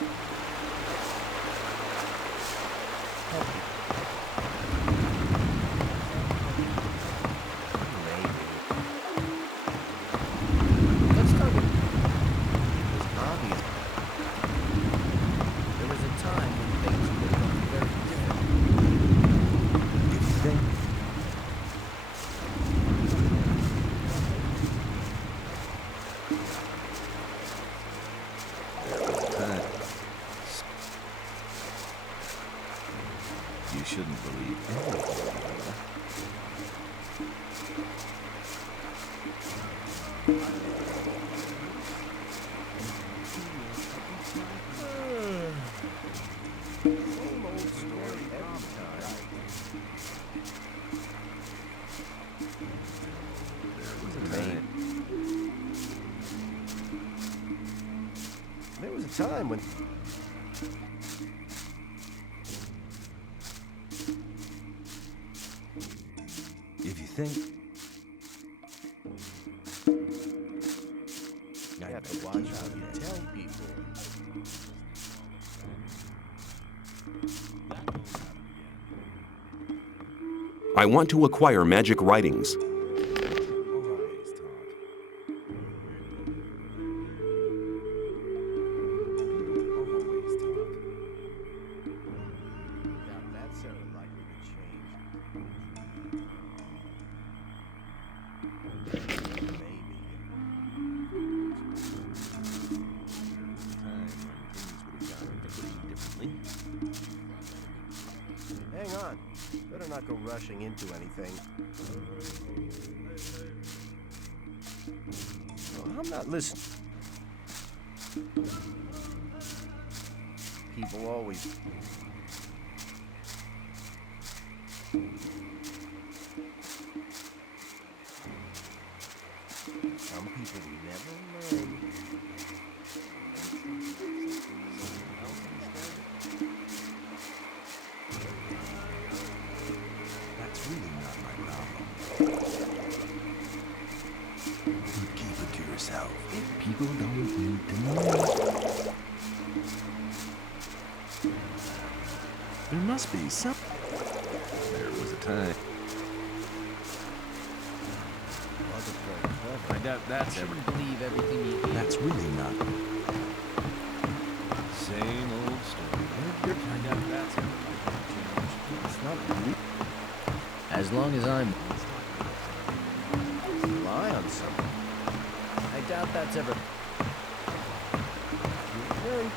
Let's talk about it was obvious. There was a time when things would have looked very different. If you think you shouldn't believe everything. Same old story every time. There was a time when If you think you have to watch how you tell people. I want to acquire magic writings. Now that sounded like it would change. Maybe. Hang on. Better not go rushing into anything. Well, I'm not listening. People always... Some people never learn. that's really not my problem. You keep it to yourself. If people don't need to know. There must be some. There was a time. I doubt that's ever believe everything you hear. That's really not. Same old story. I doubt that's ever changed. It's not really. As long as I'm rely on someone, I doubt that's ever. Very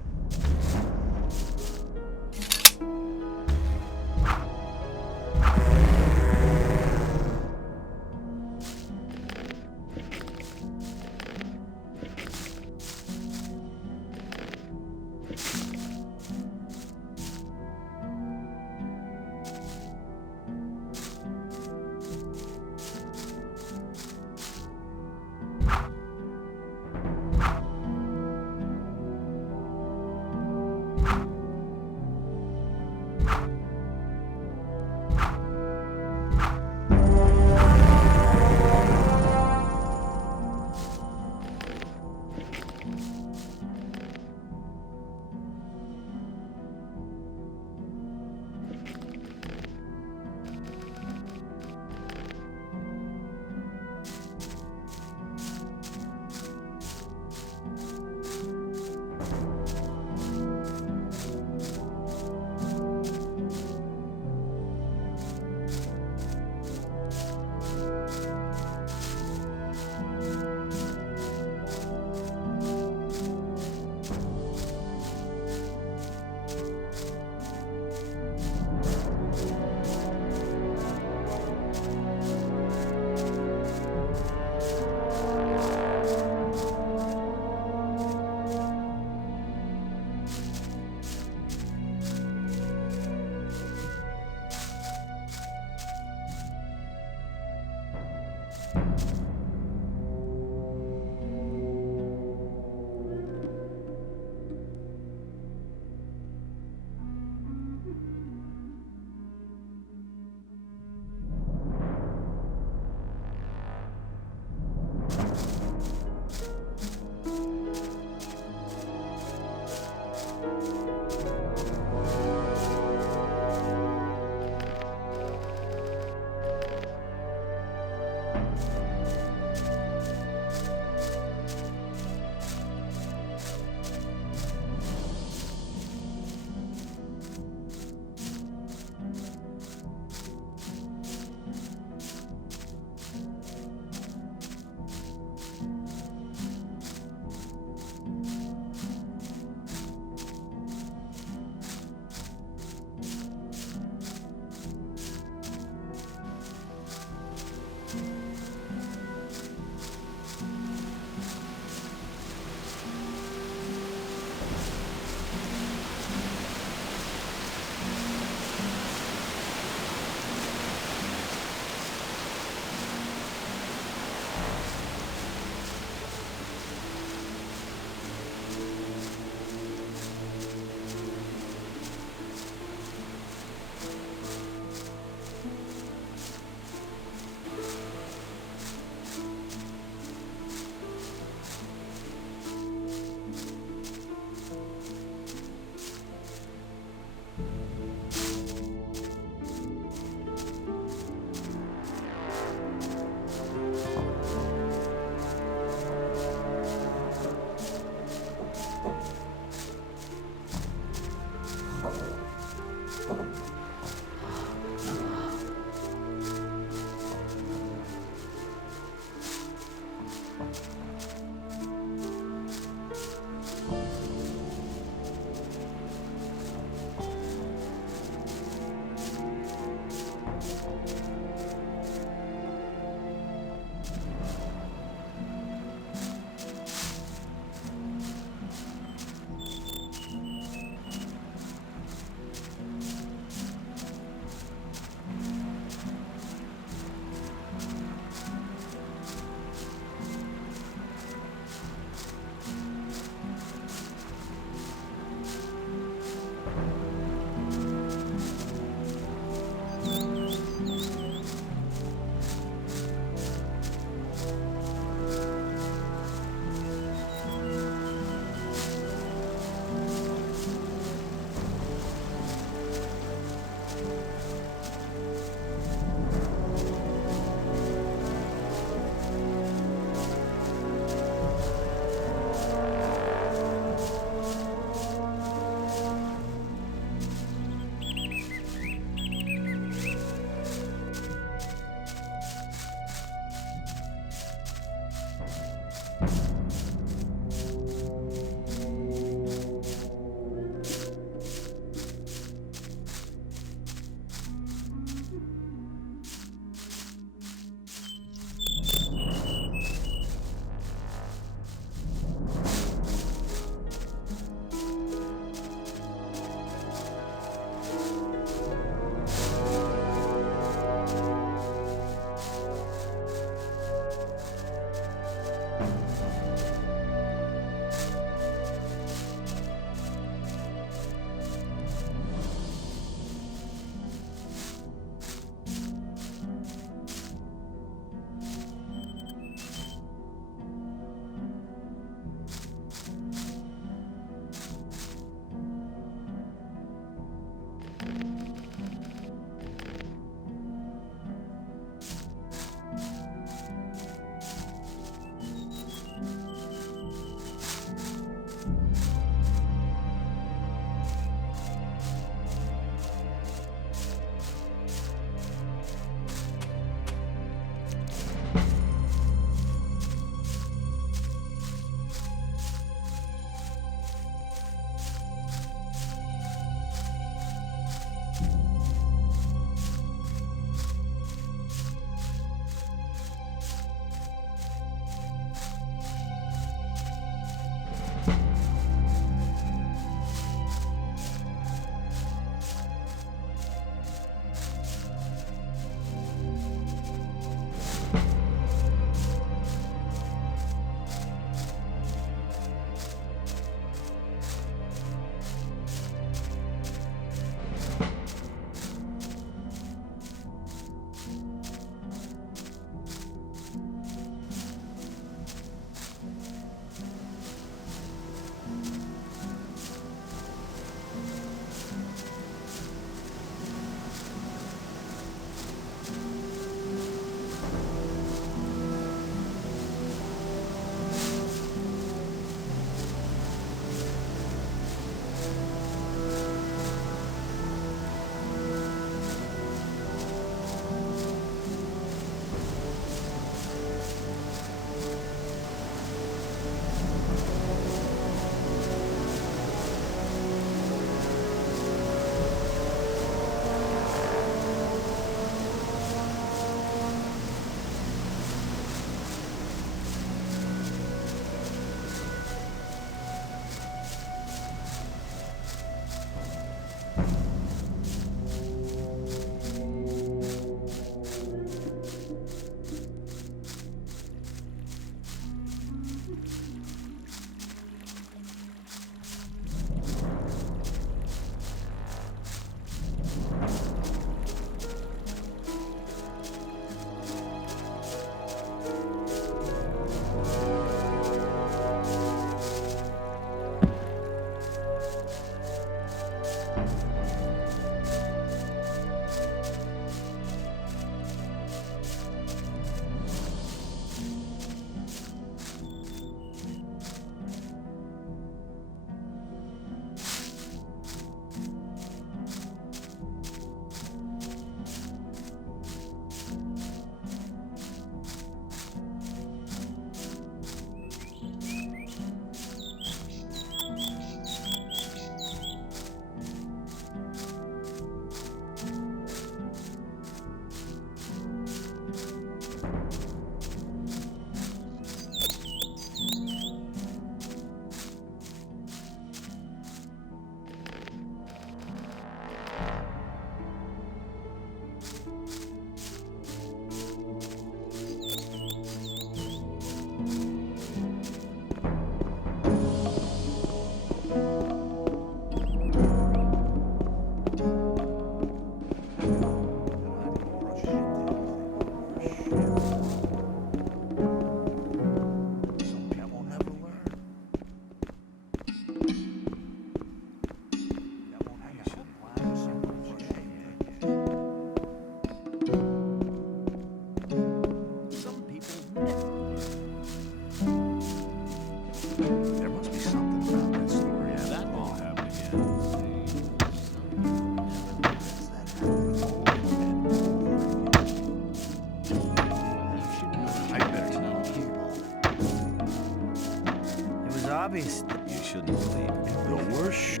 obvious. You shouldn't believe the worst.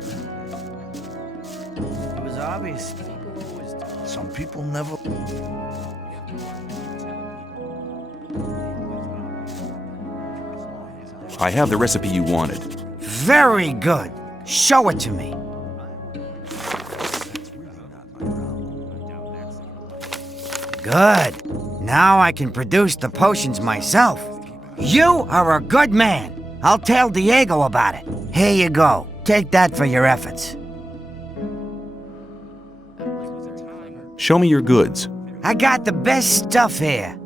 It was obvious. Some people never. I have the recipe you wanted. Very good. Show it to me. Good. Now I can produce the potions myself. You are a good man. I'll tell Diego about it. Here you go. Take that for your efforts. Show me your goods. I got the best stuff here.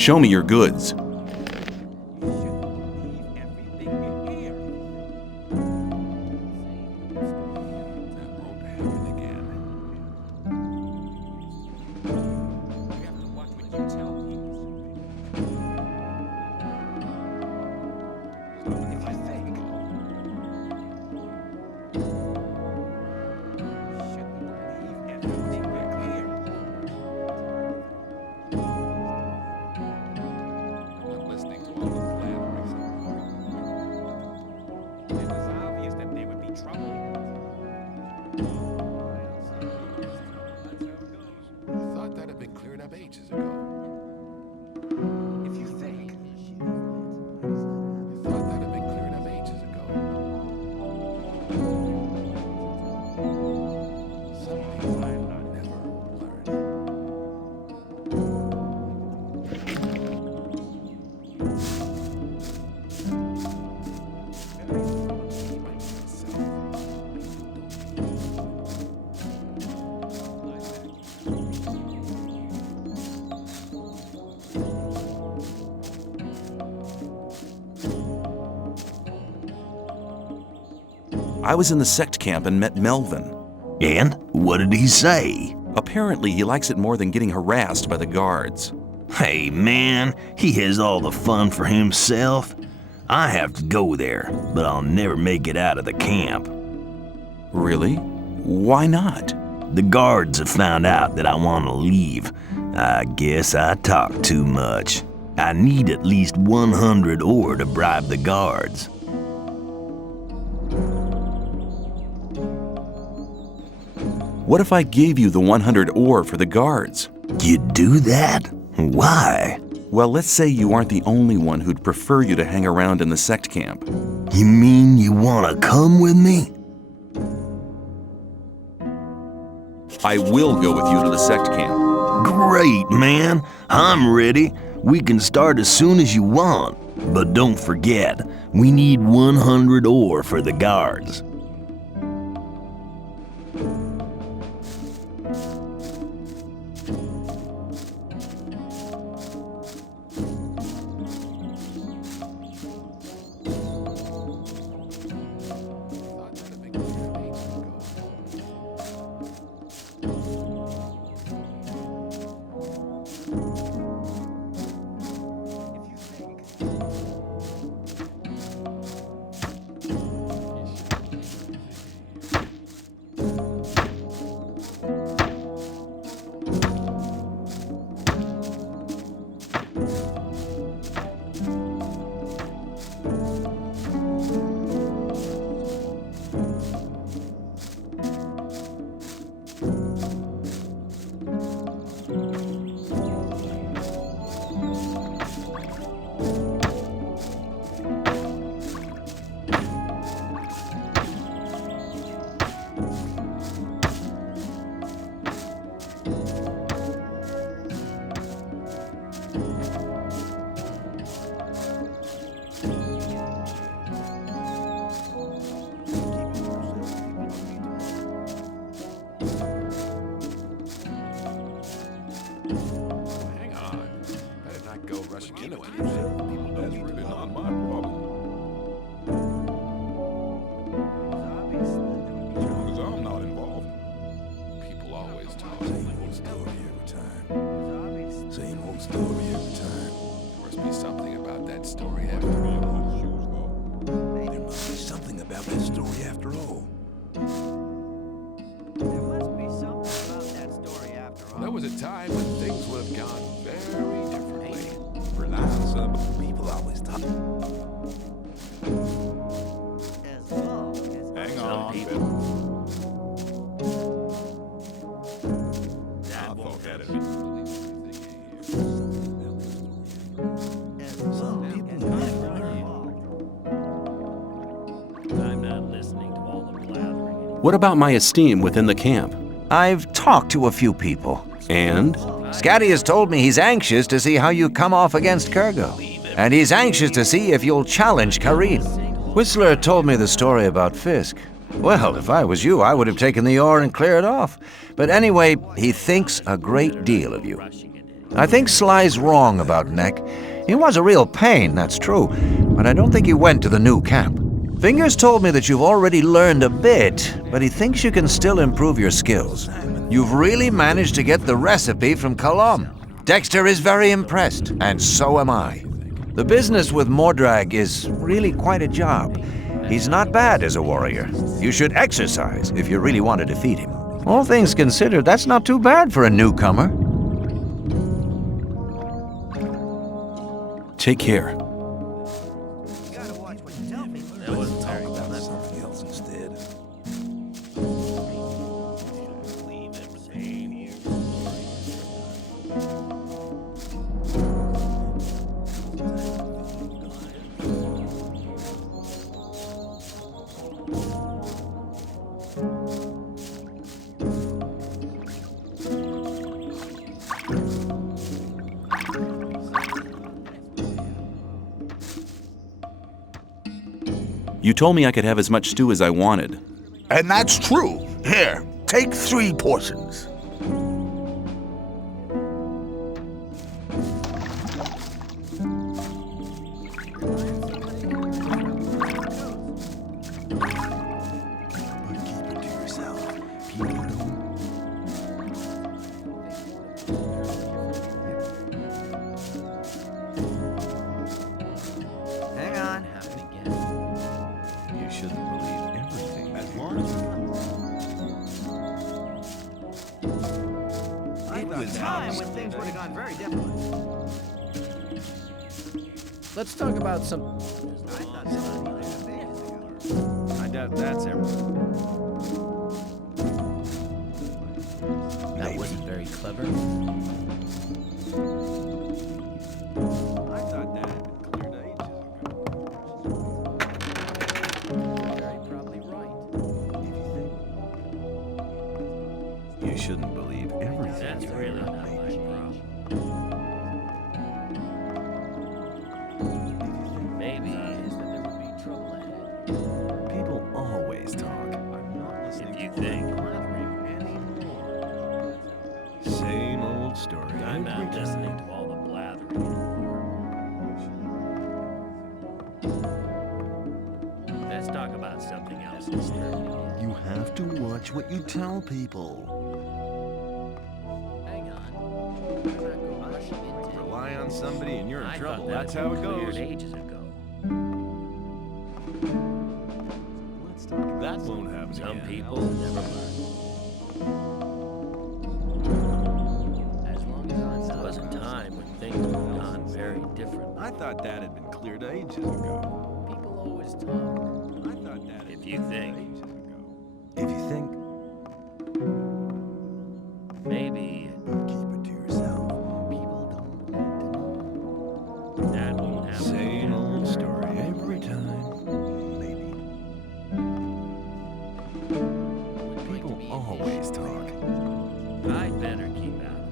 Show me your goods. I was in the sect camp and met Melvin. And what did he say? Apparently, he likes it more than getting harassed by the guards. Hey man, he has all the fun for himself. I have to go there, but I'll never make it out of the camp. Really? Why not? The guards have found out that I want to leave. I guess I talk too much. I need at least 100 ore to bribe the guards. What if I gave you the 100 ore for the guards? You'd do that? Why? Well, let's say you aren't the only one who'd prefer you to hang around in the sect camp. You mean you want to come with me? I will go with you to the sect camp. Great, man. I'm ready. We can start as soon as you want. But don't forget, we need 100 ore for the guards. that story after all. There must be something about that story after all. There must be something about that story after all. There was a time when things would have gone very differently. Rely on some people always talk. As long as Hang on, people. I thought that'd be. I'm not listening to all the blathering. What about my esteem within the camp? I've talked to a few people. And? Scatty has told me he's anxious to see how you come off against Kurgo. And he's anxious to see if you'll challenge Kareen. Whistler told me the story about Fisk. Well, if I was you, I would have taken the ore and cleared off. But anyway, he thinks a great deal of you. I think Sly's wrong about Neck. He was a real pain, that's true. But I don't think he went to the new camp. Fingers told me that you've already learned a bit, but he thinks you can still improve your skills. You've really managed to get the recipe from Colum. Dexter is very impressed, and so am I. The business with Mordrag is really quite a job. He's not bad as a warrior. You should exercise if you really want to defeat him. All things considered, that's not too bad for a newcomer. Take care. You gotta watch what you tell people. That wasn't very clever. Something else instead. You told me I could have as much stew as I wanted. And that's true. Here, take 3 portions. But keep it to yourself. People don't. Hang on. You shouldn't believe everything. As long as It was time when things would have gone very differently. Let's talk about some. I thought somebody was a band. I doubt that's ever. That wasn't very clever. I thought that had been cleared ages ago. Very probably right. You shouldn't believe everything. That's you really hear. not my problem. Maybe is that there would be trouble ahead. People always talk. I'm not listening. If you think. Same old story. I'm not listening to all the blathering anymore. Let's talk about something else instead. You have to watch what you tell people. Hang on. We're not going rushing into it. Rely on somebody and you're in I trouble. thought that That's had how been it cleared goes. ages ago. Let's talk. That won't happen Some again. people never learn. As long as there was a time when things would have gone very different. I thought that had been cleared ages ago. People always talk. I thought that had If been you cleared think. ages ago. If you think, Maybe keep it to yourself. People don't want to know. that won't happen. Same old story every time. Maybe. People always talk. I'd better keep out of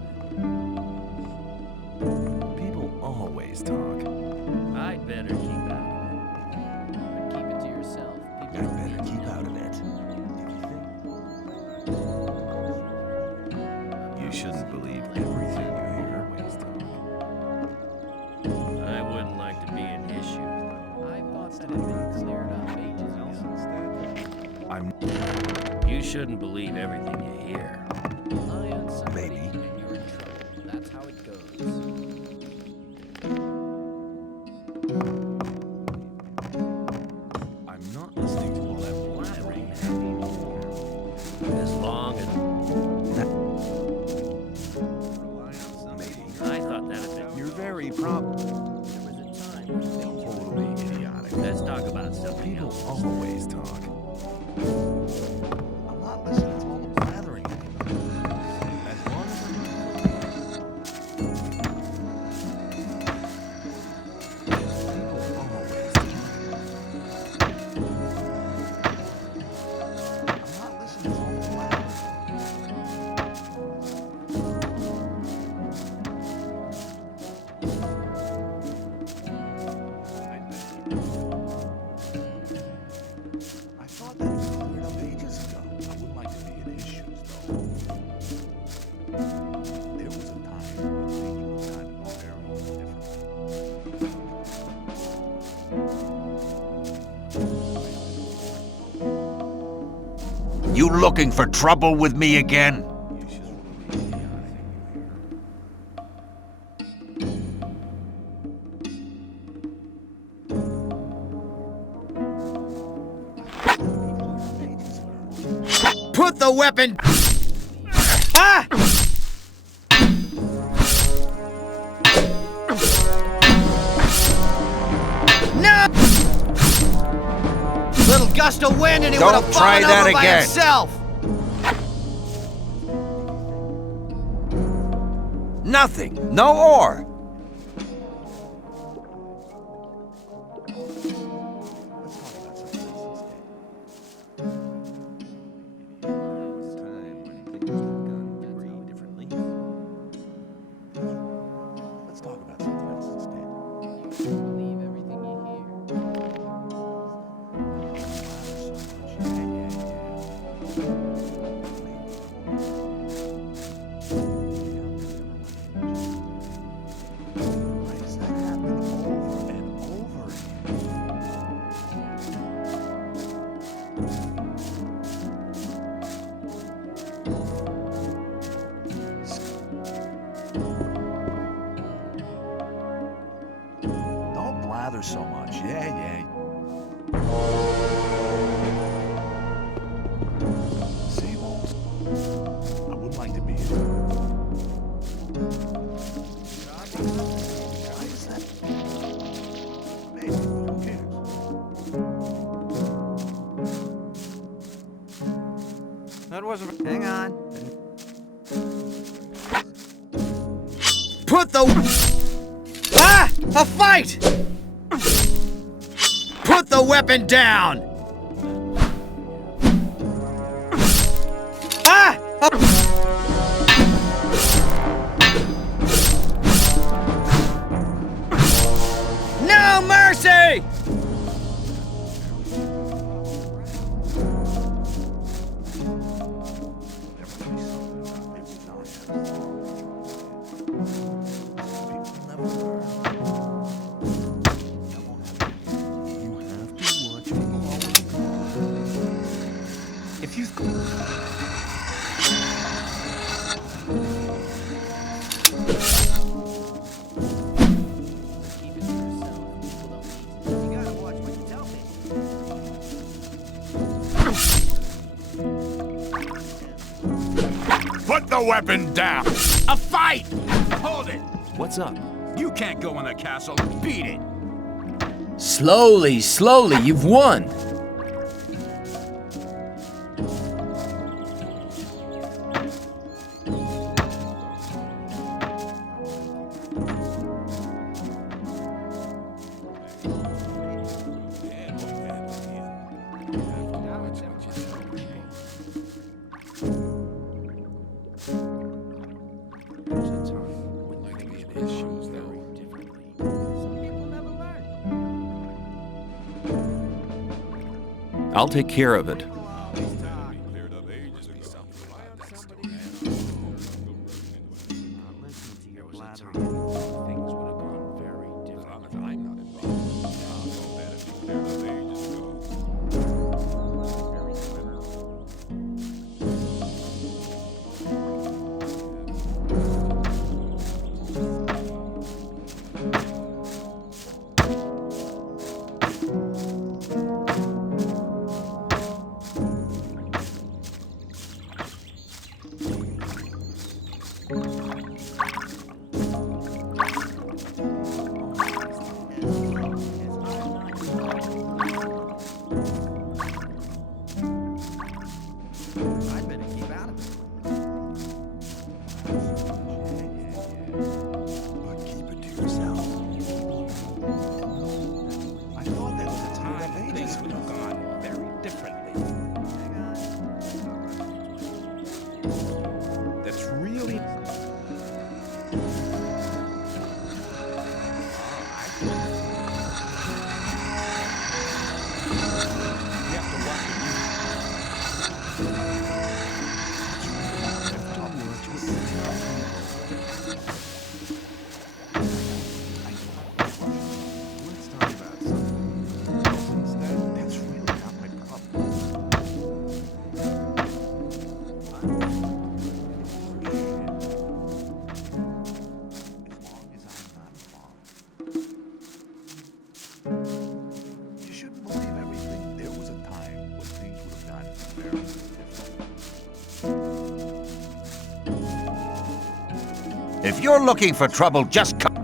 People always talk. it. I'd better keep out of it. But keep it to yourself. People I don't better need to keep know. out of it. You shouldn't believe everything you hear. I wouldn't like to be an issue. I thought that had been cleared up ages ago. I'm You shouldn't believe everything you hear. Rely on somebody Maybe. and you're in trouble. That's how it goes. As long as I thought that had been. You're very proper. There was a time when things were Totally idiotic. Let's talk about something People else. always talk. I'm not listening to all the blathering anymore. As long as I'm not listening to all the blathering. I thought that had been cleared up ages ago. I would like to be in his shoes, though. There was a time when things would have gotten very different. You looking for trouble with me again? Put the weapon. Ah! No! Little gust of wind and he would Don't have try fallen that over by again. himself. Nothing. No ore. Let's talk about something else instead. Believe everything you hear. Why does that happen over and over again? Don't blather so much. Yeah. Same old. I would like to be here. Why is that? Maybe. Who cares? That wasn't. Hang on. Put the. Ah! A fight! Put the weapon down! Ah! No mercy! If you Keep it to yourself. People don't need to. You gotta watch what you tell me. Put the weapon down! A fight! Hold it! What's up? You can't go in the castle. Beat it! Slowly, you've won. I'll take care of it. I'd better keep out of it. But keep it to yourself. I thought there was a time when things would have gone very differently. That's really. You have to watch it. Let's talk about something else instead. That's really not my problem. As long as I'm not involved. You shouldn't believe everything. There was a time when things would have gotten very different. If you're looking for trouble, just come.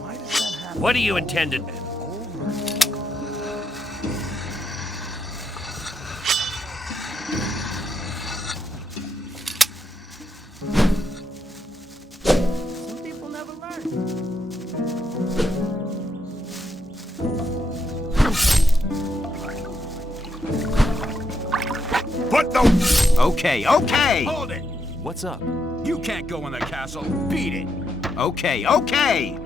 Why does that happen? What do you intend to... Some people never learn. Put the... Okay, okay! Hold it! What's up? You can't go in the castle. Beat it. Okay, okay!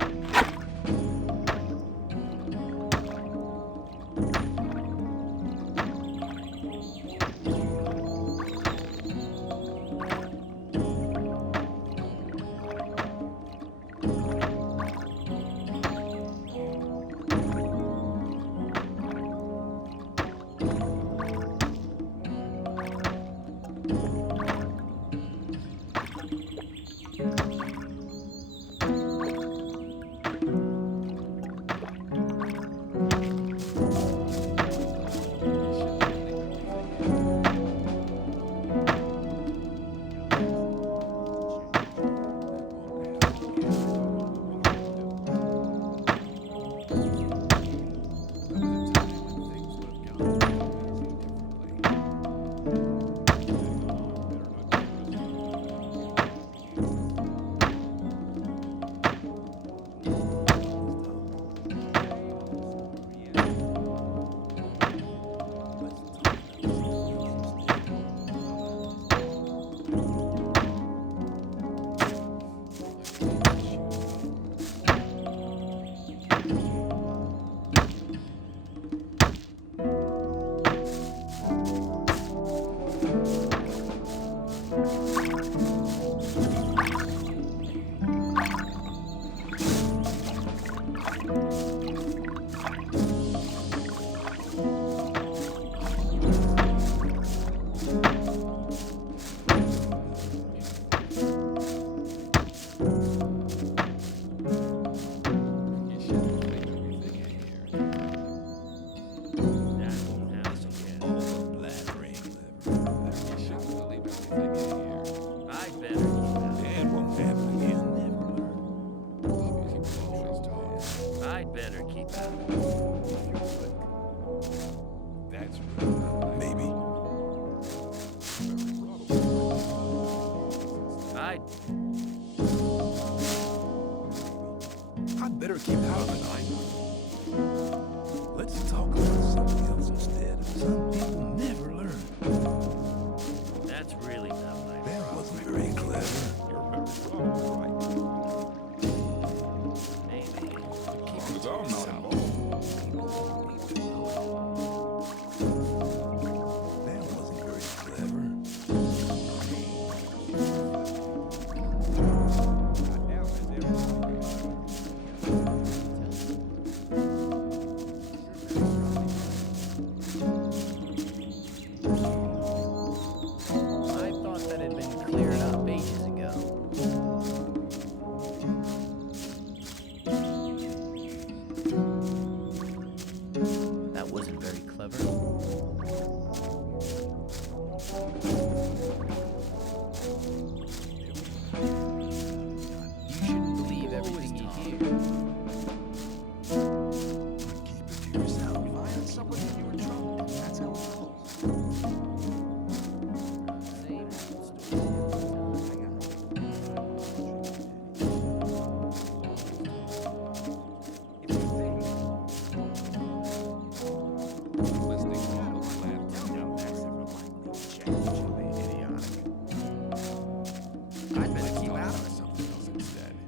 I'd better keep out of it.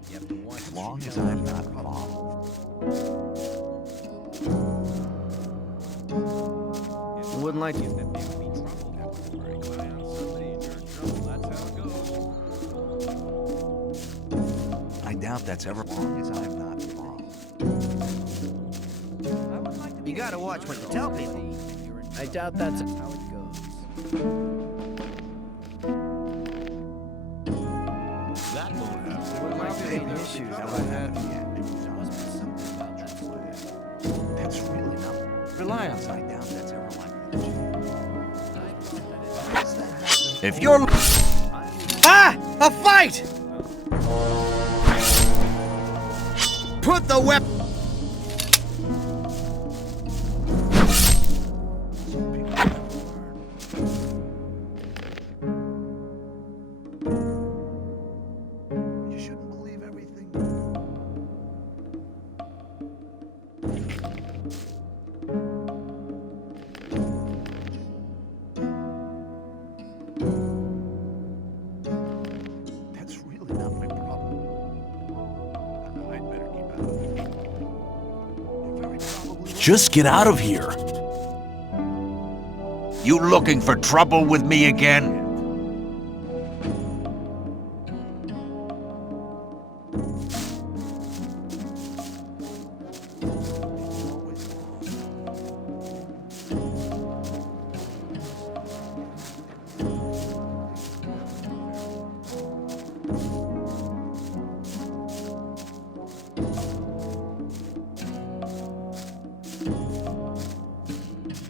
You have to watch As long as I'm not involved. Wouldn't like to. I doubt that's ever long as I'm not involved. You gotta watch what you tell people. I doubt that's how it goes. That won't happen. Wouldn't like to see the Issues that I had. Must be something about that story. That's really not. Rely on I something. doubt that's ever likely to change. If you're... Ah! A fight! Put the weapon. You shouldn't believe everything. That's really not my problem. I'd better keep out of it. You're very probably Just get out of here. You looking for trouble with me again?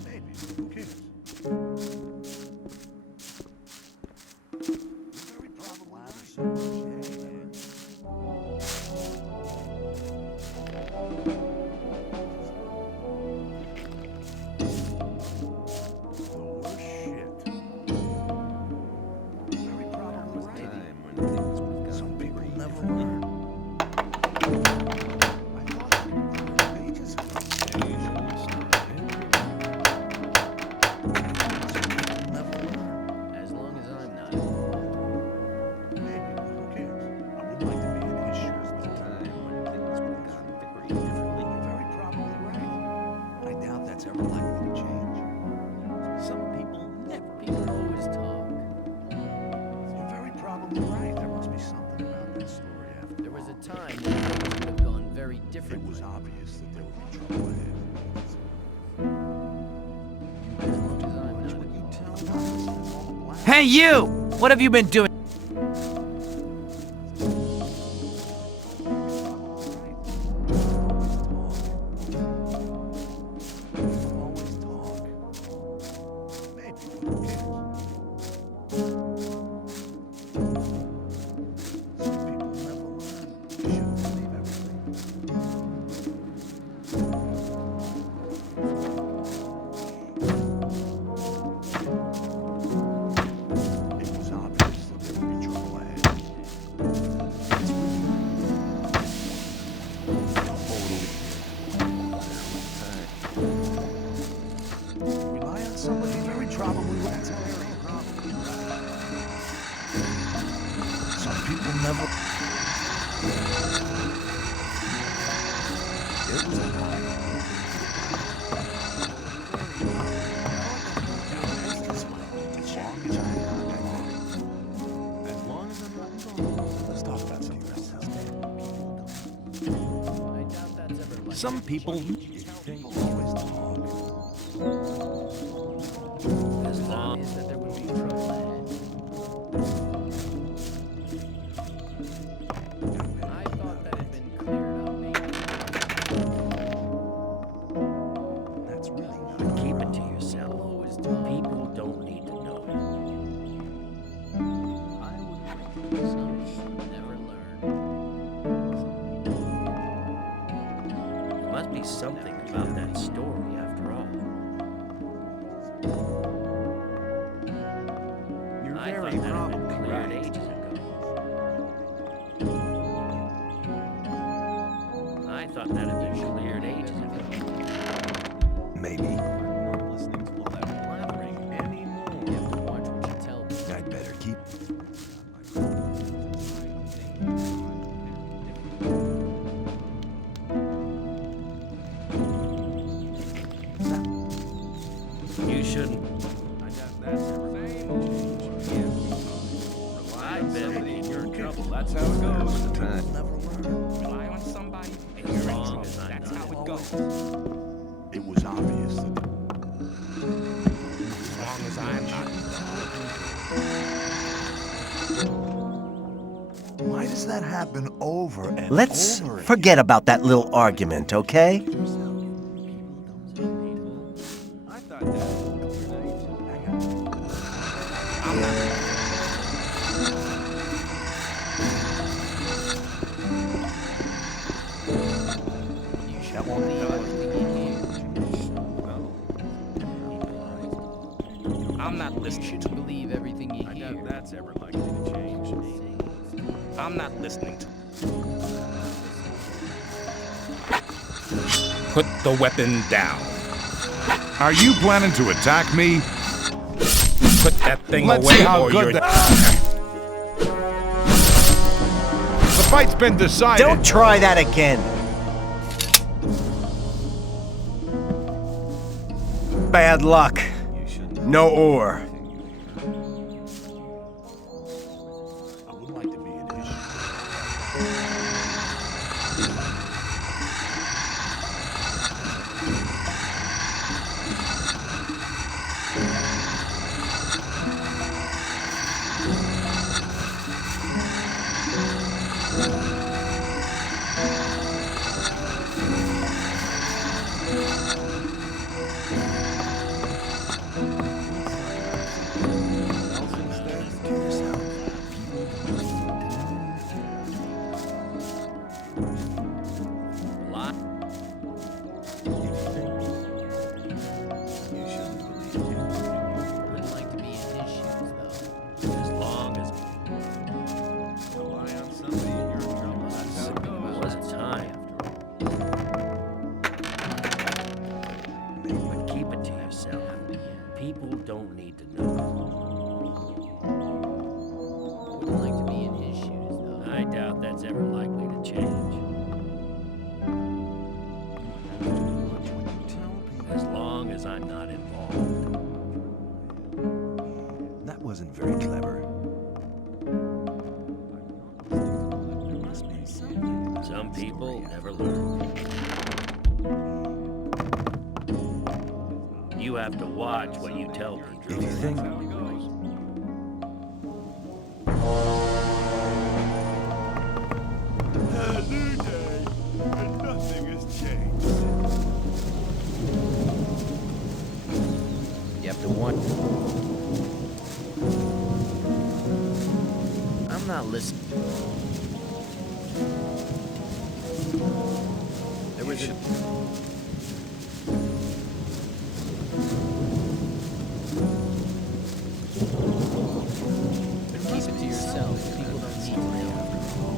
maybe. Who cares? You're very probably Oh, shit. Very probably right. Some people never learn. I thought we were ages ago. Some people never learn. As long as I'm not. Maybe, but who cares? I wouldn't like to be in his shoes, though. You're very probably right. I doubt that's ever likely to change. Some people never. People always talk. You're very probably right. There must be something about that story after There was all. a time when things would have gone very It different. was obvious that there would be trouble ahead. As long as I'm not. Would you tell me? Hey, you! What have you been doing? Always talk. Maybe, but who cares? Some people never learn. You shouldn't believe everything. It was obvious that there would be trouble ahead. Rely on somebody very probably right. Some people never. It was a As long as I'm not involved. Let's talk about something else. I doubt that's ever like. Some people... People always talk. As long as that there would be trouble ahead. I thought that had been cleared up, maybe. That's really not. Keep it to yourself. Always talk. People don't need to know. I would like some people never learn. There must be something about that story after all. You're I very thought that had been probably cleared right. ages ago. I thought that had been cleared ages ago. Maybe. I'm not listening to all that blathering anymore. You have to watch what That's how it goes. Rely on somebody, and you're in trouble. That's how it goes. It was obvious that As long as I'm not. why does that happen over and Let's over again? forget about that little argument, okay? I thought that. I'm not. You should believe everything you hear. I'm not You listening should to. believe everything you I hear. doubt that's ever likely to change. I'm not listening to. Put the weapon down. Are you planning to attack me? Put that thing Let's away see how or good you're... The fight's been decided. Don't try that again. Bad luck. No ore. I would like to be an issue. Wouldn't like to be in his shoes, though. As long as Rely on somebody and you're in trouble. That's how it goes. it was time. But keep it to yourself. People don't need to know. Wouldn't like to be in his shoes, though. I doubt that's ever likely to change. As long as I'm not involved. That wasn't very clever. Some people never learn. You have to watch what you tell people. If you think... A new day, and nothing has changed. You have to wonder. I'm not listening. There was a... But keep it to yourself. People don't need to know.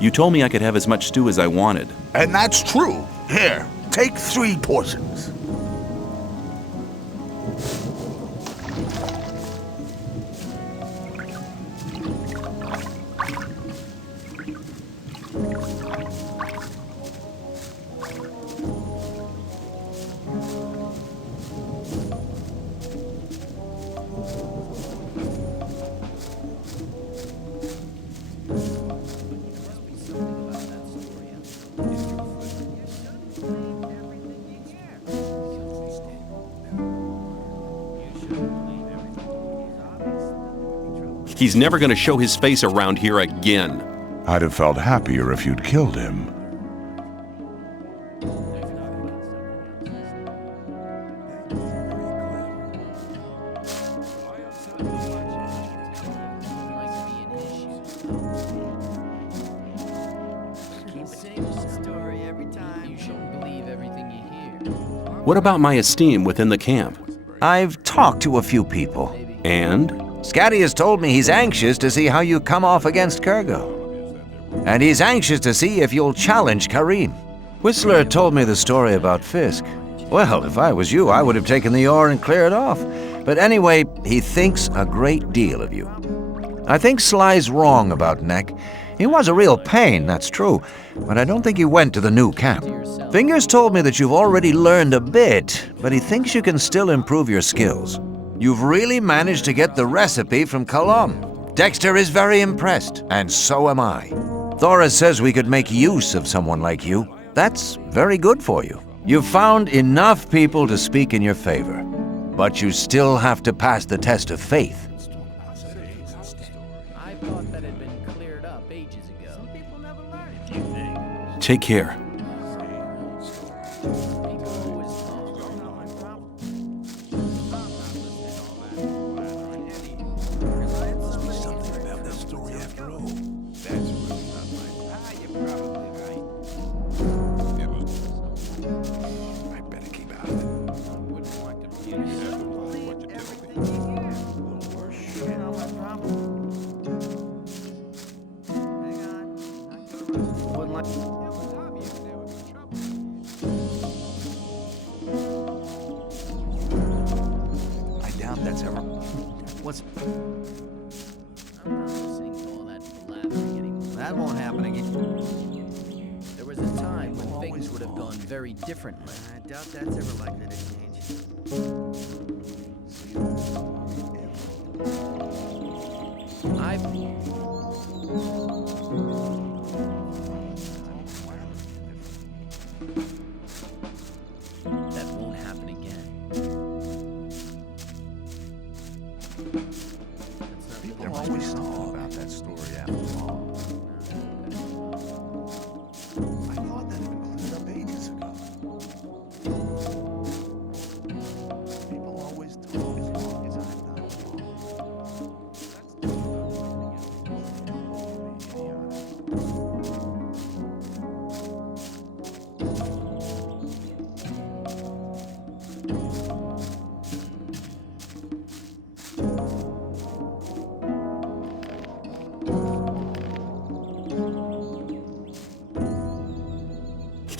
You told me I could have as much stew as I wanted. And that's true. Here, take 3 portions. He's never going to show his face around here again. I'd have felt happier if you'd killed him. What about my esteem within the camp? I've talked to a few people. And? Scatty has told me he's anxious to see how you come off against Kurgo. And he's anxious to see if you'll challenge Karim. Whistler told me the story about Fisk. Well, if I was you, I would have taken the ore and cleared off. But anyway, he thinks a great deal of you. I think Sly's wrong about Neck. He was a real pain, that's true, but I don't think he went to the new camp. Fingers told me that you've already learned a bit, but he thinks you can still improve your skills. You've really managed to get the recipe from Colum. Dexter is very impressed, and so am I. Thora says we could make use of someone like you. That's very good for you. You've found enough people to speak in your favor, but you still have to pass the test of faith. I thought that had been cleared up ages ago. Some people never learn. Take care. Something about that story after all. That's really not like. You're probably right. I better keep out of it. I wouldn't want to be in here. What you I doubt that's ever. What's. I'm not listening to all that blathering anymore. That won't happen again. There was a time when things would have gone very differently. I doubt that's ever likely to change. That won't happen again. People always talk about that story after all. I thought that had been cleared up ages ago. People always talk as long as I'm not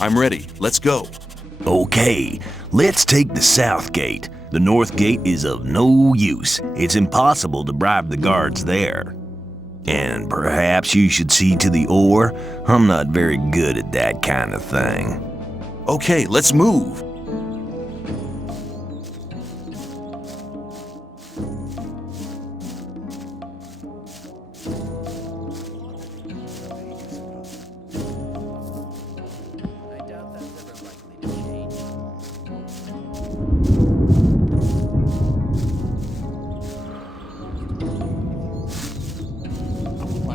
I'm ready. Let's go. Okay, let's take the south gate. The north gate is of no use. It's impossible to bribe the guards there. And perhaps you should see to the ore. I'm not very good at that kind of thing. Okay, let's move. I doubt that's ever likely to change.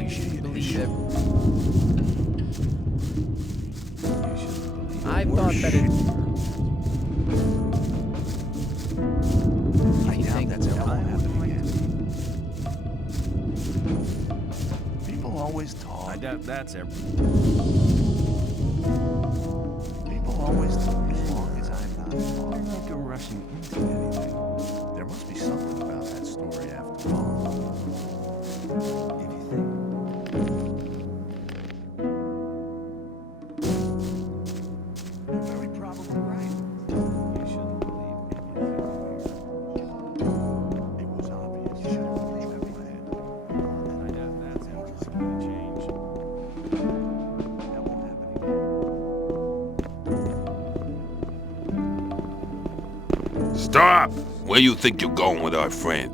You shouldn't believe it. I thought that it. I doubt that's ever happening again. People always talk. I doubt that's ever. People always talk as long as I'm not talking. They're like rushing into anything. There must be something about that story after all. If you think. You're very probably right. You shouldn't believe anything. It was obvious. You should have believed everything. I doubt that's ever going to change. That won't happen again. Stop! Where you think you're going with our friend?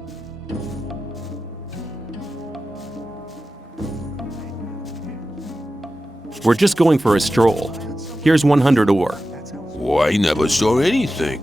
We're just going for a stroll. Here's 100 ore. Well, I never saw anything.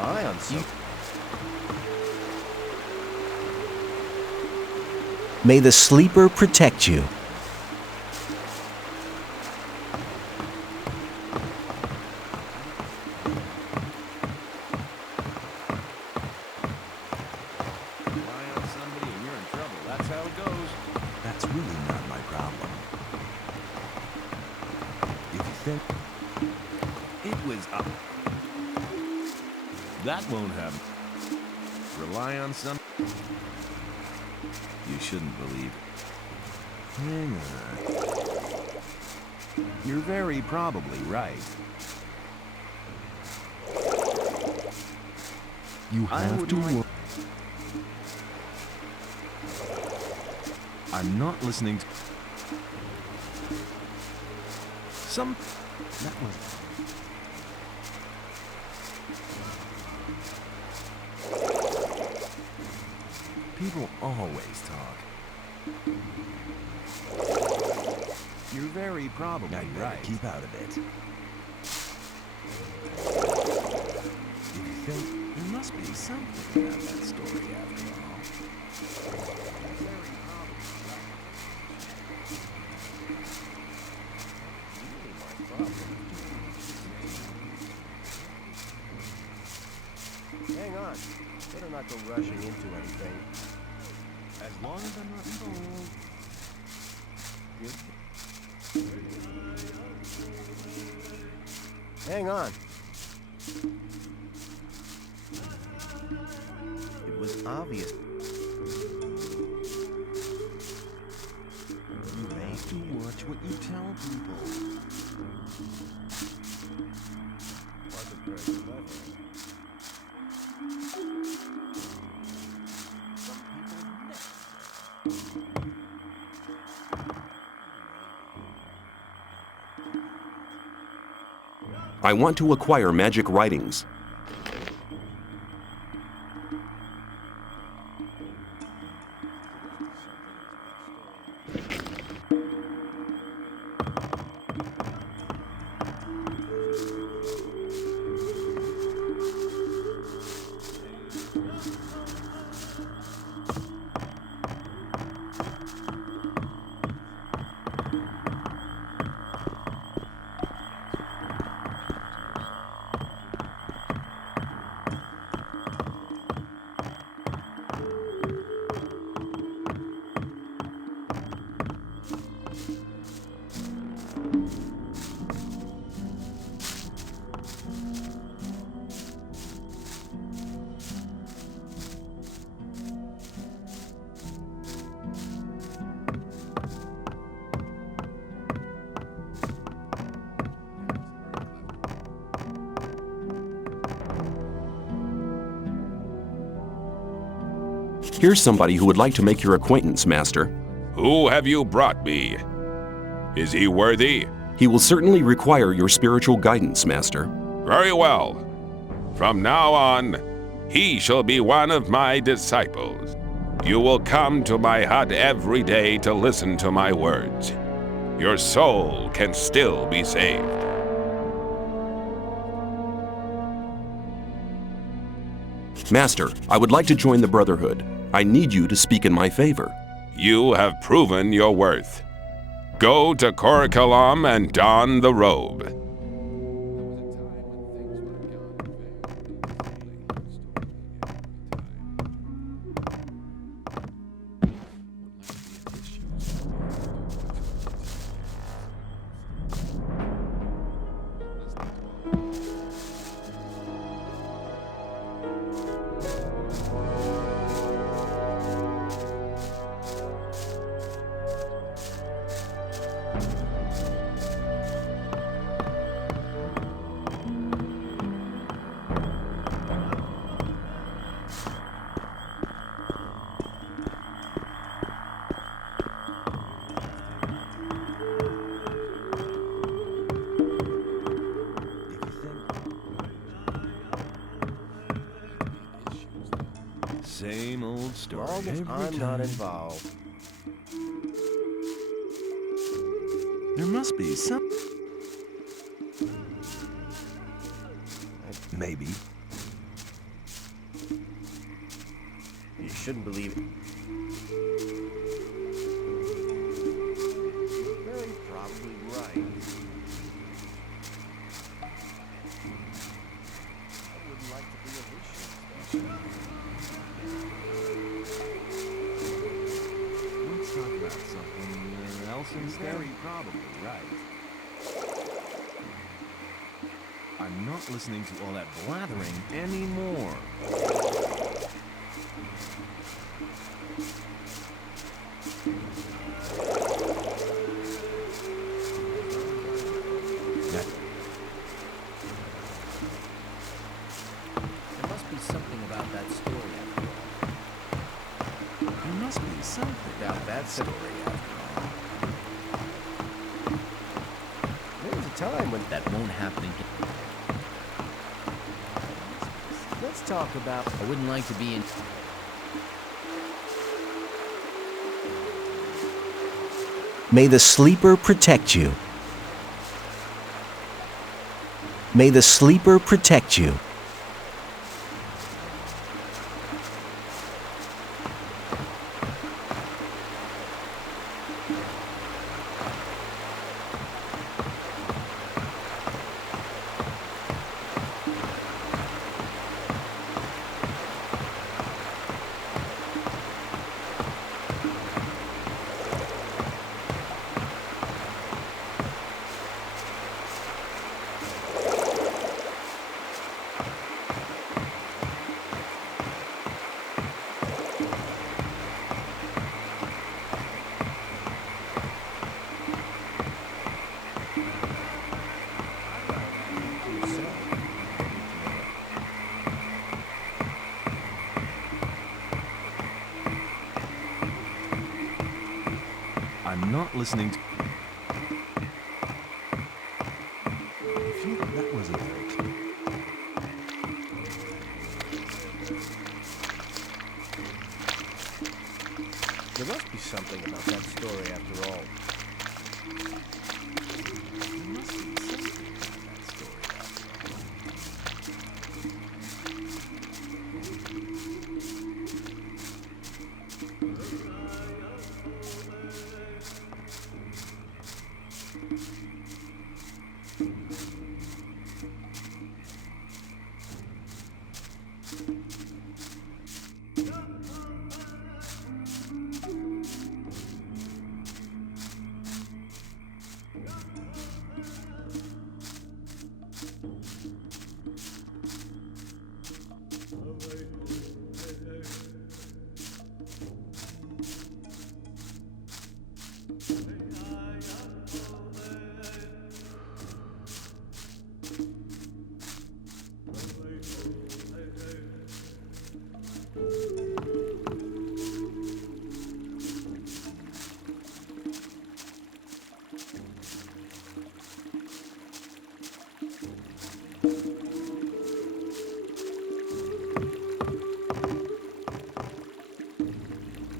rely on some. May the sleeper protect you. Rely on somebody and you're in trouble. That's how it goes. That's really not my problem. If you think It was up. That won't happen. Rely on some. you shouldn't believe it. Hang on. You're very probably right. You have to work. I'm not listening to some. That was. People always talk. You're very probably right. Keep out of it. If you think there must be something about that story after all. Very Hang on. Better not go rushing into anything. As long as I'm not involved. Hang on. It was obvious. You have to watch what you tell people. Wasn't very clever. I want to acquire magic writings. Here's somebody who would like to make your acquaintance, Master. Who have you brought me? Is he worthy? He will certainly require your spiritual guidance, Master. Very well. From now on, he shall be one of my disciples. You will come to my hut every day to listen to my words. Your soul can still be saved. Master, I would like to join the Brotherhood. I need you to speak in my favor. You have proven your worth. Go to Korakalam and don the robe. Same old story. As long as every I'm not time. involved. There must be some. Maybe. shouldn't believe it. You're very probably right. I wouldn't like to be a this shit station. Let's talk about something else instead. Very probably right. I'm not listening to all that blathering anymore. There must be something about that story after all. There must be something About that story after all. There was a time when that won't happen again. Let's talk about. I wouldn't like to be in. May the sleeper protect you. May the sleeper protect you. I'm not listening to. If you that wasn't very clear. There must be something about that story after all. There must be something about that story after all.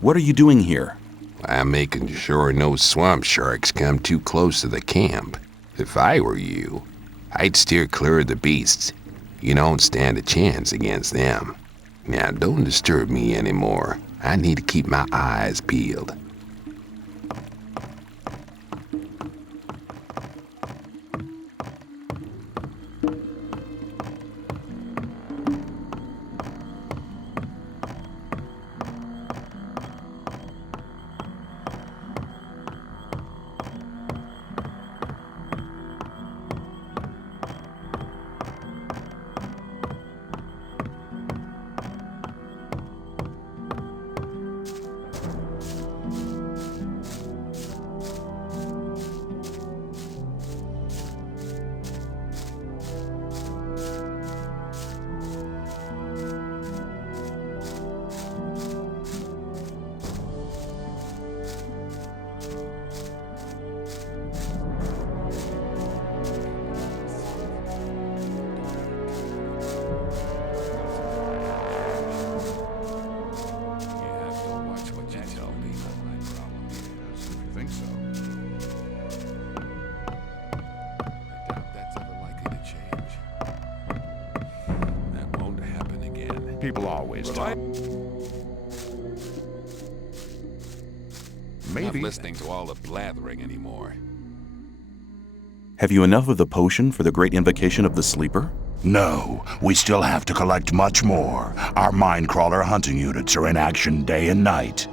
What are you doing here? I'm making sure no swamp sharks come too close to the camp. If I were you, I'd steer clear of the beasts. You don't stand a chance against them. Now, don't disturb me anymore. I need to keep my eyes peeled. People always talk. Not Maybe. listening to all the blathering anymore. Have you enough of the potion for the great invocation of the sleeper? No, we still have to collect much more. Our Mindcrawler hunting units are in action day and night.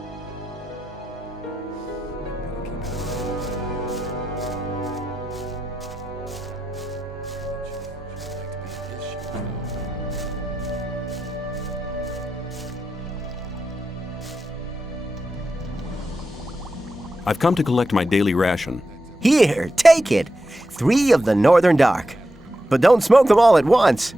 I've come to collect my daily ration. Here, take it. 3 of the Northern Dark. But don't smoke them all at once.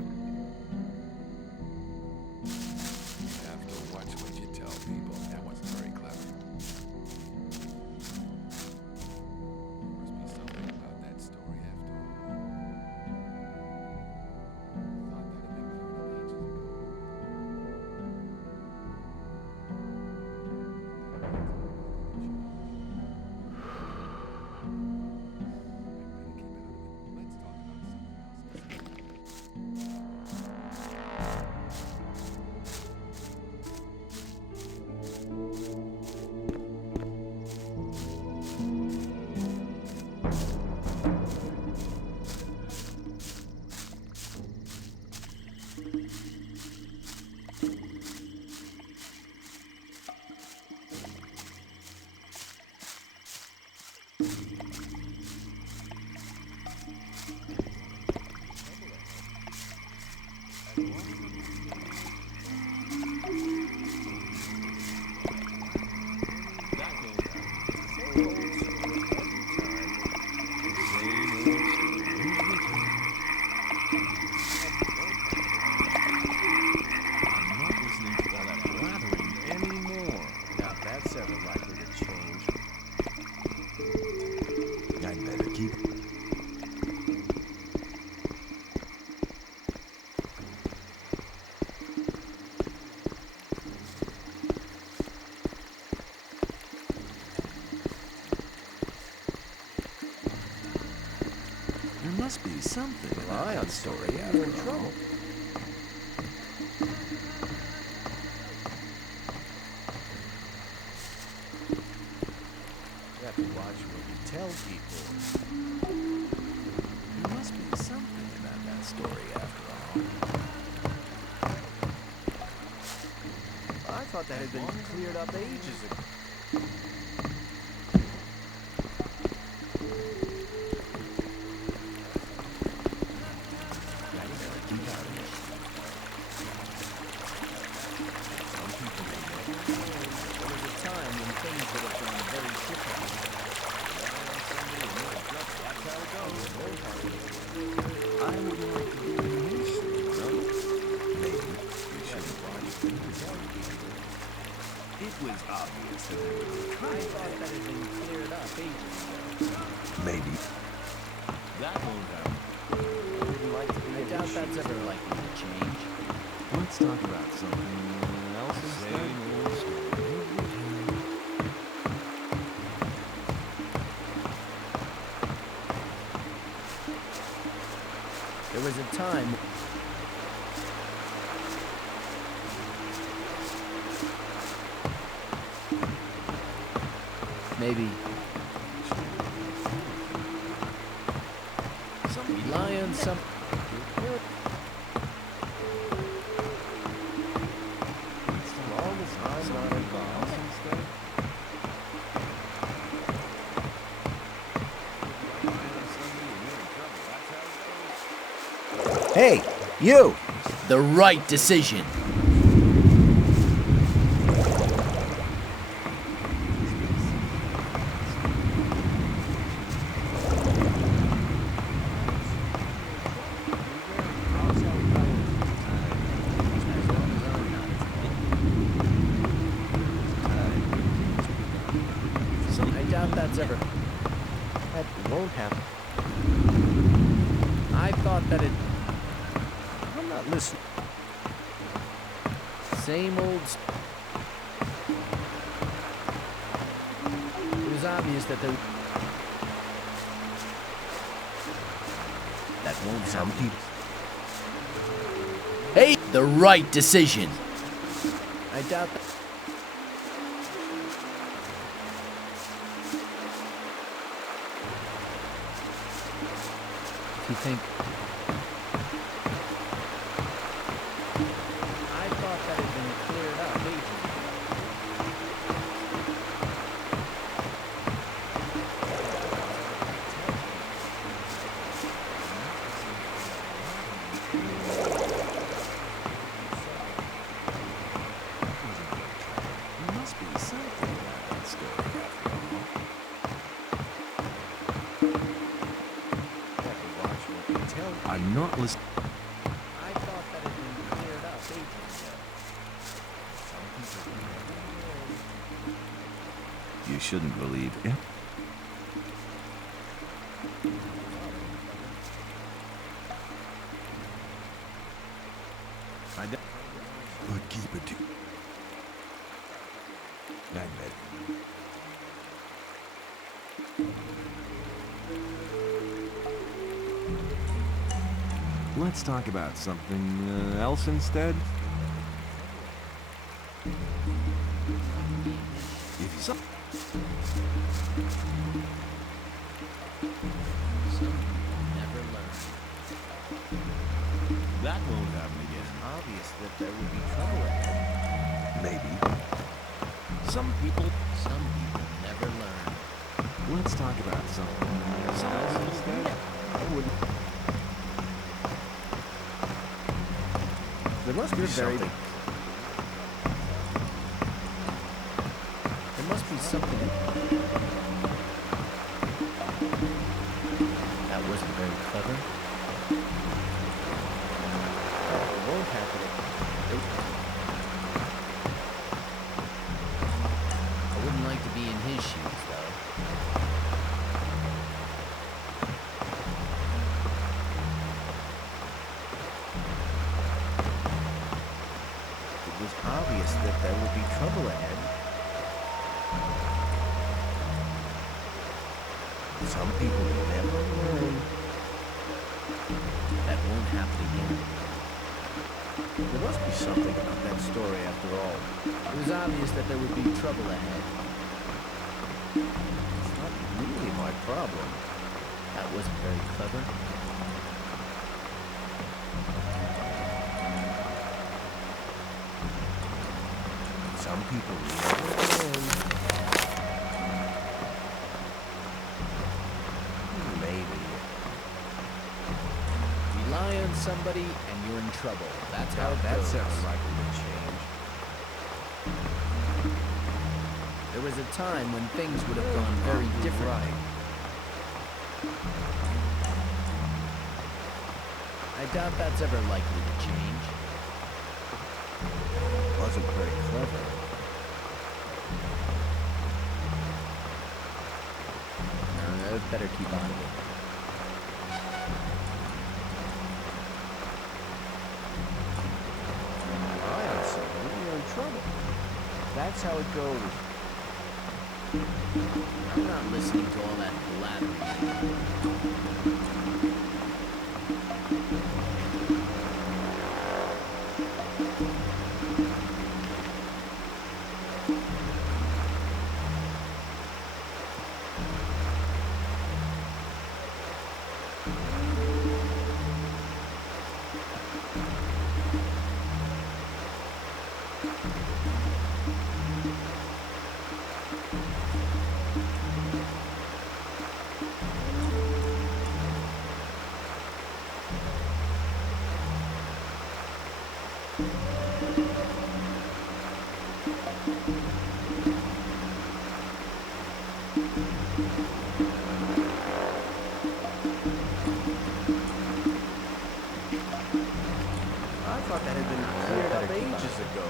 There must be something in that Lion story after in trouble. You have to watch what you tell people. There must be something in that story after all. I thought that had been cleared up ages ago. Maybe. That won't happen. I doubt that's ever likely to change. Let's talk about something else instead. Same old story. There was a time. Maybe. Some rely on some. Hey, you! The right decision. I doubt that's ever. That won't happen. I thought that it. I'm not listening. Same old. It was obvious that there. That won't Some happen. people. Hey, the right decision. I doubt that. think... I thought that had been cleared up ages ago. There must be something about that story after all. I'm not listening. I thought that had been cleared up ages ago. You shouldn't believe it. But keep it to... I bet. Let's talk about something else instead. If you... Never learn. That won't happen again. Obvious that there would be trouble ahead. Maybe. Some people never learn. Let's talk about something else instead. I wouldn't. There must be something. There must be something. That wasn't very clever. It won't happen. I wouldn't like to be in his shoes, though. It was obvious that there would be trouble ahead. Some people never learn. That won't happen again. There must be something about that story after all. It was obvious that there would be trouble ahead. It's not really my problem. That wasn't very clever. Some people never learn. Maybe. Rely on somebody and you're in trouble. That's how it That goes. sounds likely to change. There was a time when things would have gone very different. Right. I doubt that's ever likely to change. Wasn't very clever. No, I'd better keep out of it. Rely on somebody, you're in trouble. That's how it goes. I'm not listening to all that blathering anymore. I thought that had been cleared up ages ago.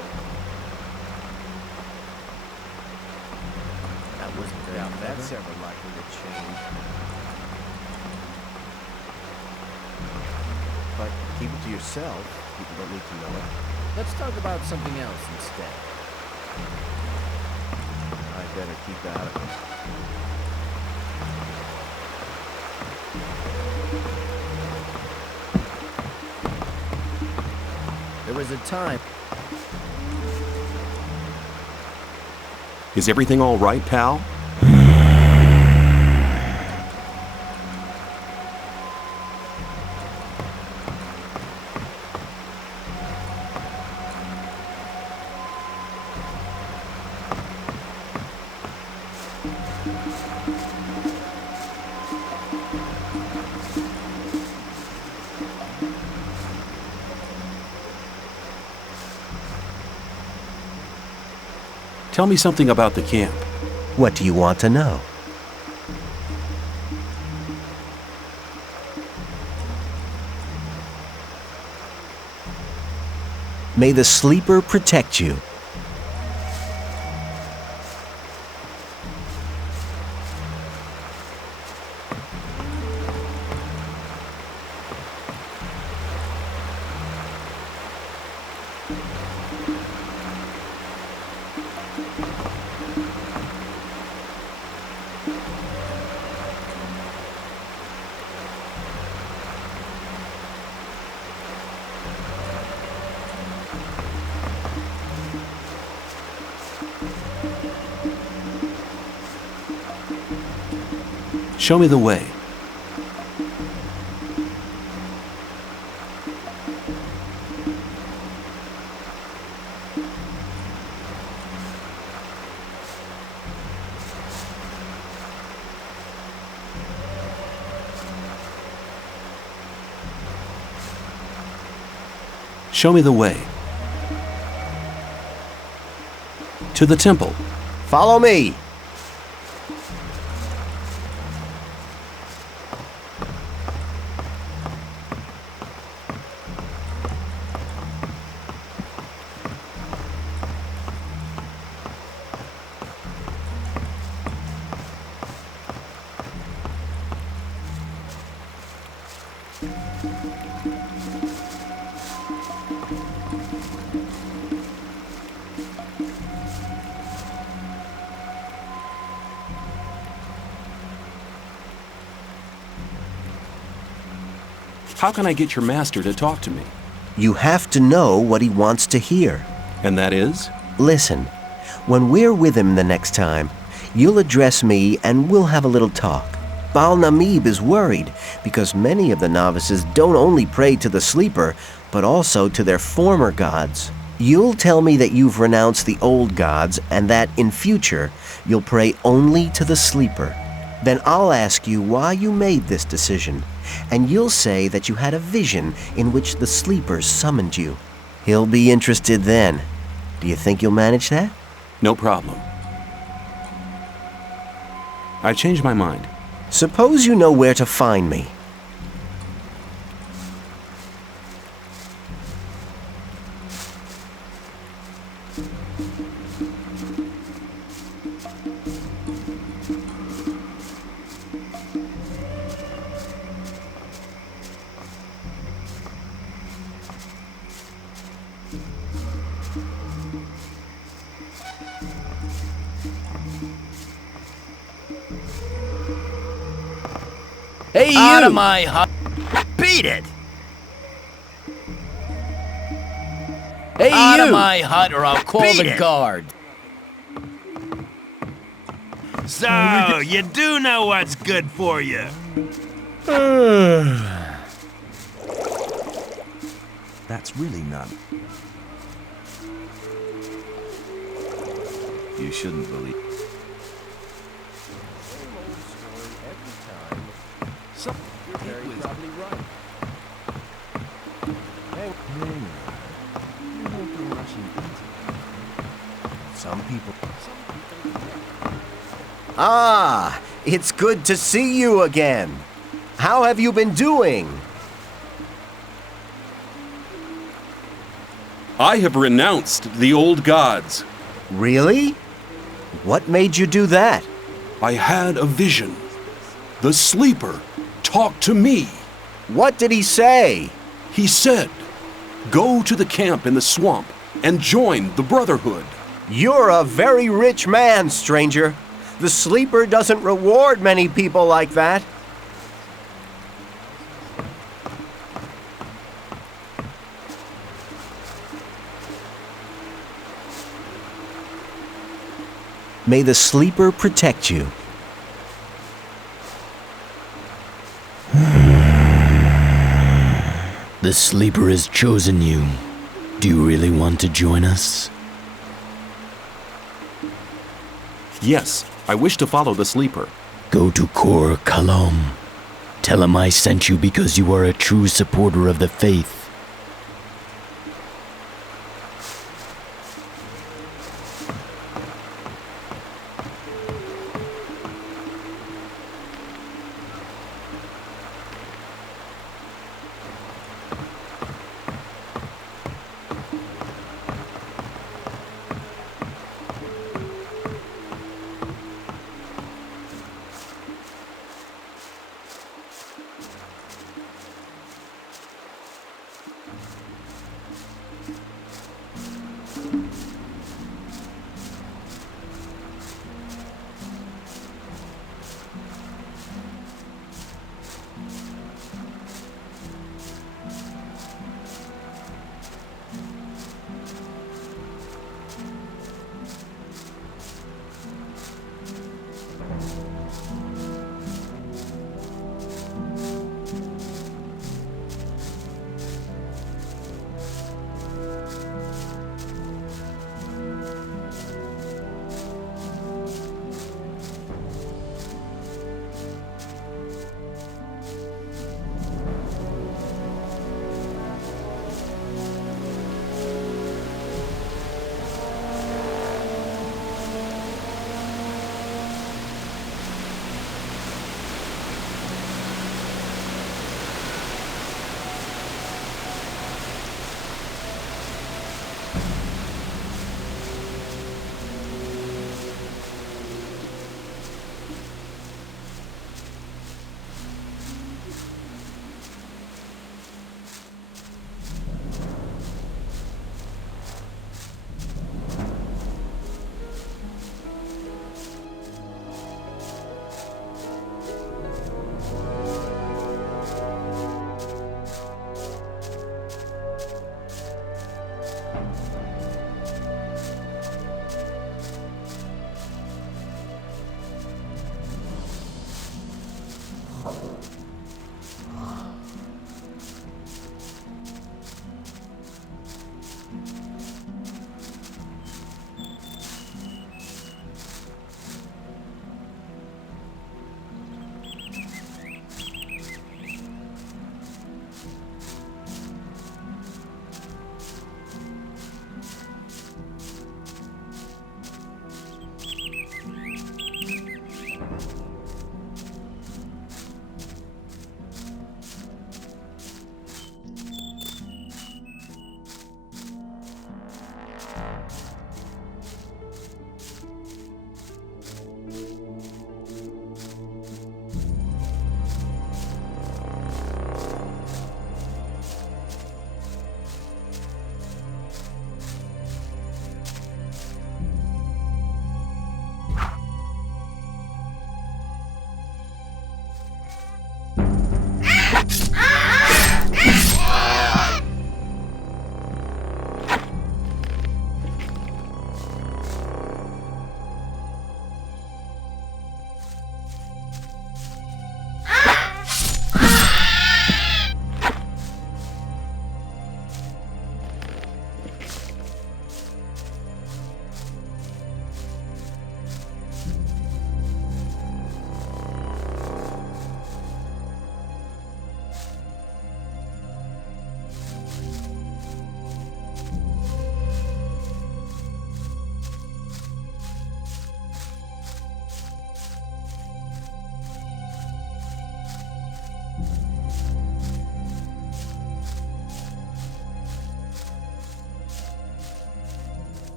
That wasn't very Now clever. that's ever likely to change. But keep it to yourself. People don't need to know it. Let's talk about something else instead. I better keep out of it. There was a time. Is everything all right, pal? Tell me something about the camp. What do you want to know? May the sleeper protect you. Show me the way. Show me the way. To the temple. Follow me. How can I get your master to talk to me? You have to know what he wants to hear. And that is? Listen, when we're with him the next time, you'll address me and we'll have a little talk. Baal Namib is worried because many of the novices don't only pray to the sleeper, but also to their former gods. You'll tell me that you've renounced the old gods and that in future you'll pray only to the sleeper. Then I'll ask you why you made this decision, and you'll say that you had a vision in which the sleeper summoned you. He'll be interested then. Do you think you'll manage that? No problem. I've changed my mind. Suppose you know where to find me. Hey, you! Out of my hut! Beat it! Hey, Out you! of my hut or I'll call Beat the it. guard. So, you do know what's good for you. That's really not. You shouldn't believe. So, you're very probably right. Hang on. You won't go rushing into it. Some people. Ah, it's good to see you again. How have you been doing? I have renounced the old gods. Really? What made you do that? I had a vision. The sleeper talked to me. What did he say? He said, "Go to the camp in the swamp and join the Brotherhood." You're a very rich man, stranger. The sleeper doesn't reward many people like that. May the sleeper protect you. The sleeper has chosen you. Do you really want to join us? Yes, I wish to follow the sleeper. Go to Kor Kalom. Tell him I sent you because you are a true supporter of the faith.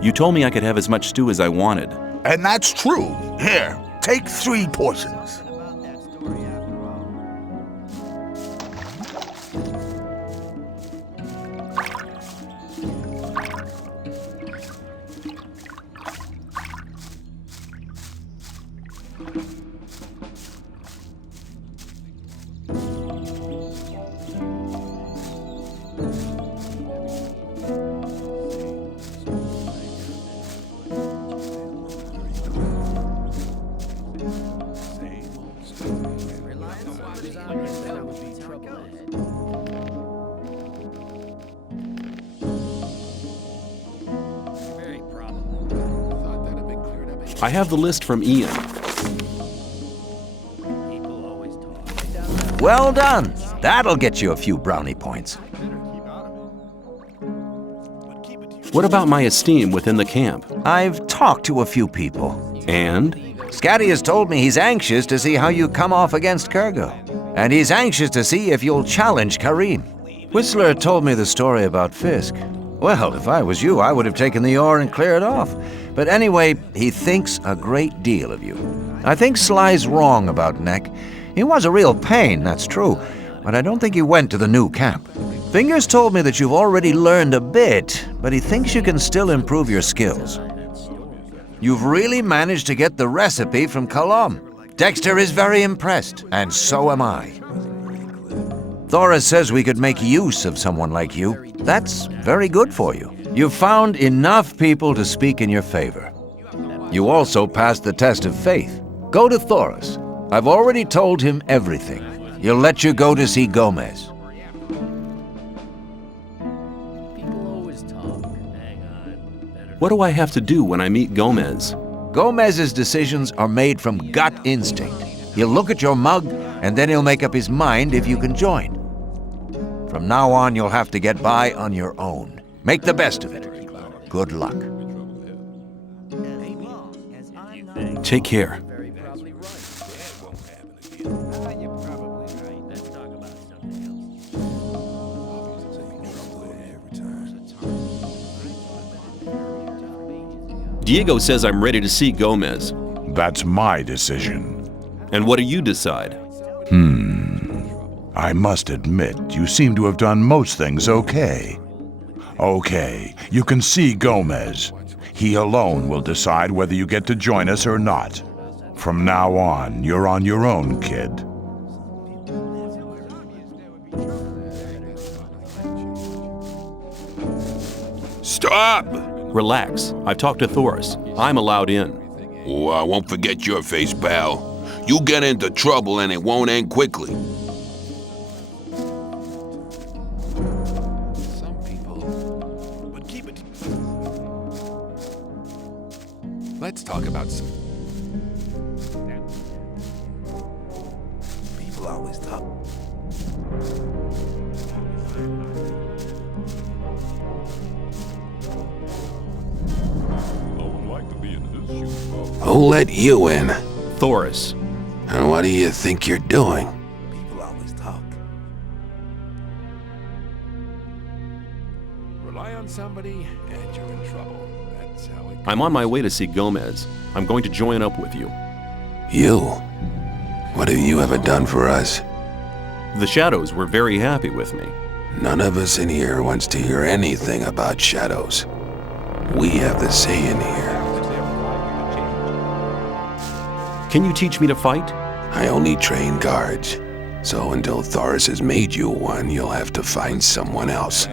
You told me I could have as much stew as I wanted. And that's true. Here, take 3 portions. I have the list from Ian. Well done. That'll get you a few brownie points. What about my esteem within the camp? I've talked to a few people. And? Scatty has told me he's anxious to see how you come off against Kurgo. And he's anxious to see if you'll challenge Karim. Whistler told me the story about Fisk. Well, if I was you, I would have taken the ore and cleared off. But anyway, he thinks a great deal of you. I think Sly's wrong about Neck. He was a real pain, that's true, but I don't think he went to the new camp. Fingers told me that you've already learned a bit, but he thinks you can still improve your skills. You've really managed to get the recipe from Colum. Dexter is very impressed, and so am I. Thora says we could make use of someone like you. That's very good for you. You've found enough people to speak in your favor. You also passed the test of faith. Go to Thoris. I've already told him everything. He'll let you go to see Gomez. What do I have to do when I meet Gomez? Gomez's decisions are made from gut instinct. He'll look at your mug, and then he'll make up his mind if you can join. From now on, you'll have to get by on your own. Make the best of it. Good luck. Take care. Diego says I'm ready to see Gomez. That's my decision. And what do you decide? I must admit, you seem to have done most things okay. Okay, you can see Gomez. He alone will decide whether you get to join us or not. From now on, you're on your own, kid. Stop! Relax. I've talked to Thoris. I'm allowed in. Oh, I won't forget your face, pal. You get into trouble and it won't end quickly. Let's talk about some. People always talk. Who let you in? Thoris. And what do you think you're doing? People always talk. Rely on somebody and you're in trouble. That's how it goes. I'm on my way to see Gomez. I'm going to join up with you. You? What have you ever done for us? The Shadows were very happy with me. None of us in here wants to hear anything about Shadows. We have the say in here. Can you teach me to fight? I only train guards. So until Thoris has made you one, you'll have to find someone else.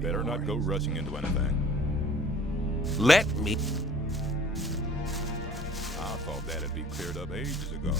Better not go rushing into anything. Let me. I thought that'd be cleared up ages ago.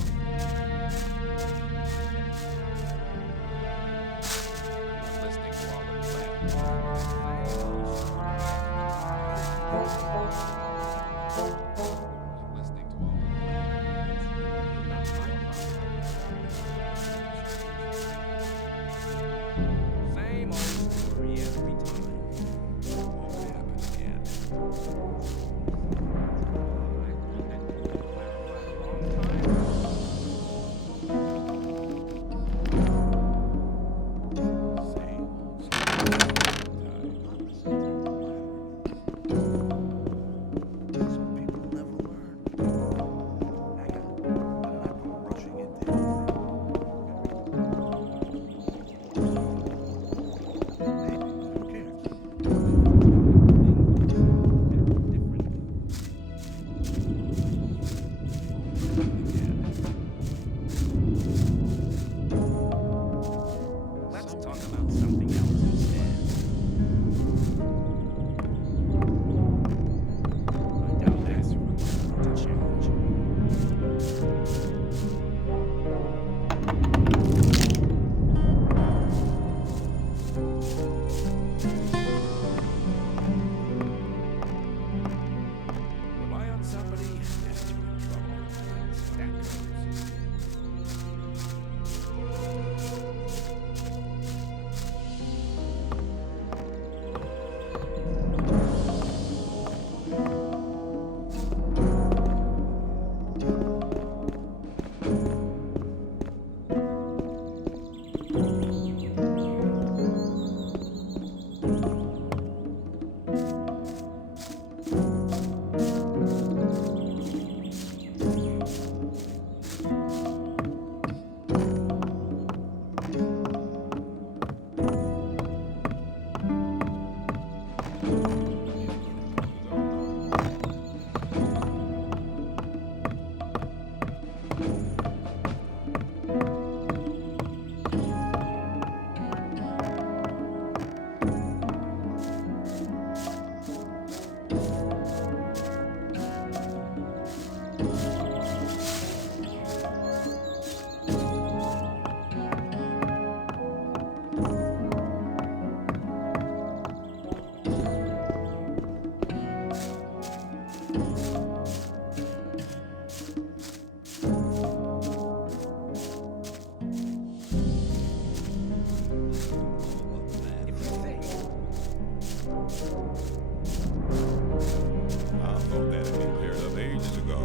I thought that had been cleared up ages ago.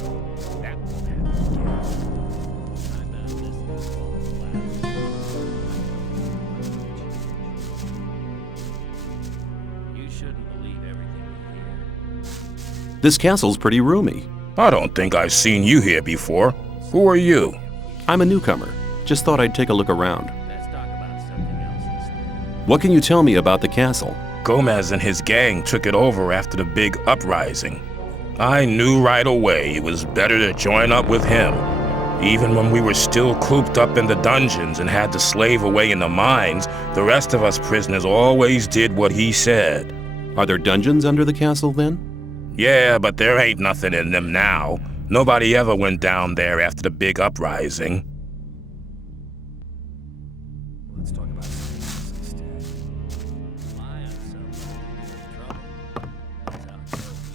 That won't happen again. I'm not listening to all the laughter. You shouldn't believe everything you hear. This castle's pretty roomy. I don't think I've seen you here before. Who are you? I'm a newcomer. Just thought I'd take a look around. Let's talk about something else instead. What can you tell me about the castle? Gomez and his gang took it over after the big uprising. I knew right away it was better to join up with him. Even when we were still cooped up in the dungeons and had to slave away in the mines, the rest of us prisoners always did what he said. Are there dungeons under the castle then? Yeah, but there ain't nothing in them now. Nobody ever went down there after the big uprising. Let's talk about something else instead. Lie on somebody, you're in trouble. That's how it goes.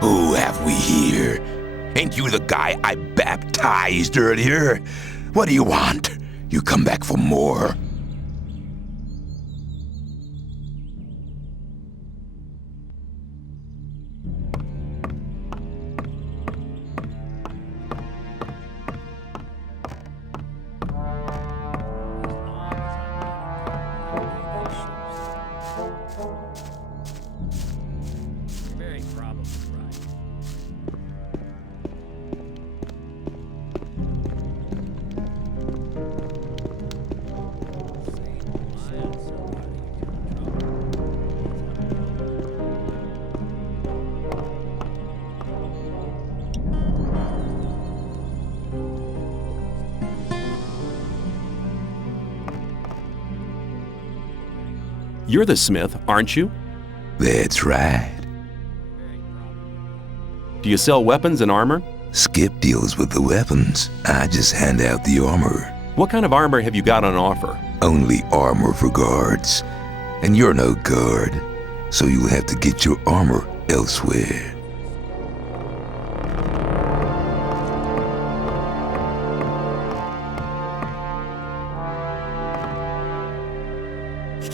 Who have we here? Ain't you the guy I baptized earlier? What do you want? You come back for more? Very probably right. You're the smith, aren't you? That's right. Do you sell weapons and armor? Skip deals with the weapons. I just hand out the armor. What kind of armor have you got on offer? Only armor for guards. And you're no guard, so you'll have to get your armor elsewhere.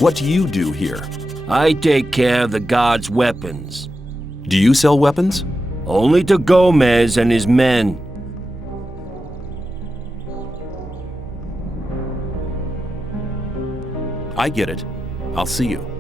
What do you do here? I take care of the god's weapons. Do you sell weapons? Only to Gomez and his men. I get it. I'll see you.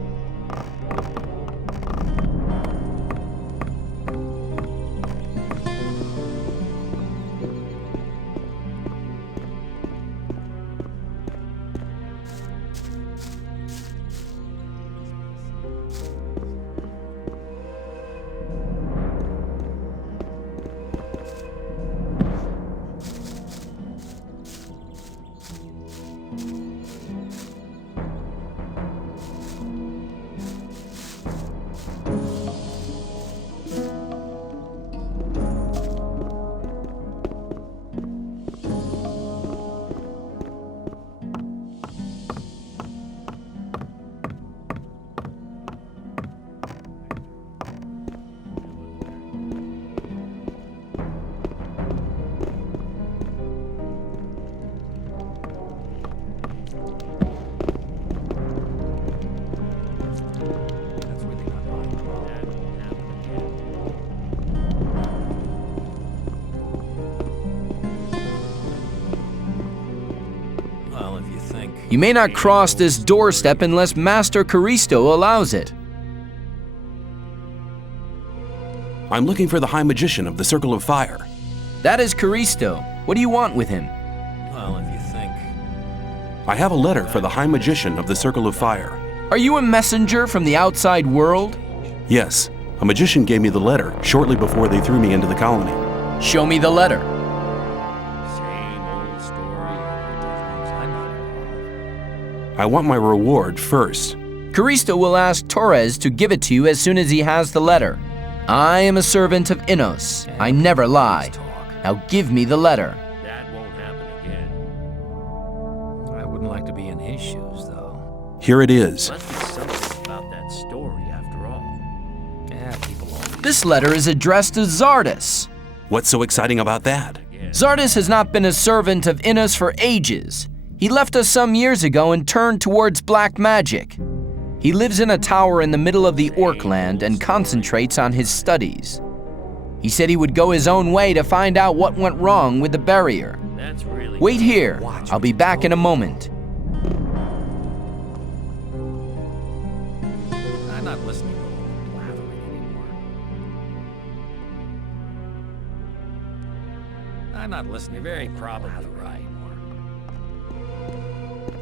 You may not cross this doorstep unless Master Caristo allows it. I'm looking for the High Magician of the Circle of Fire. That is Caristo. What do you want with him? Well, if you think... I have a letter for the High Magician of the Circle of Fire. Are you a messenger from the outside world? Yes. A magician gave me the letter shortly before they threw me into the colony. Show me the letter. I want my reward first. Caristo will ask Torres to give it to you as soon as he has the letter. I am a servant of Innos. I never lie. Now give me the letter. That won't happen again. I wouldn't like to be in his shoes, though. Here it is. Must be something about that story after all. Yeah, people always... This letter is addressed to Zardus. What's so exciting about that? Zardus has not been a servant of Innos for ages. He left us some years ago and turned towards black magic. He lives in a tower in the middle of the Orkland and concentrates on his studies. He said he would go his own way to find out what went wrong with the barrier. That's really... Wait here. I'll be back in a moment. I'm not listening to blathering anymore. I'm not listening. You're very probably right.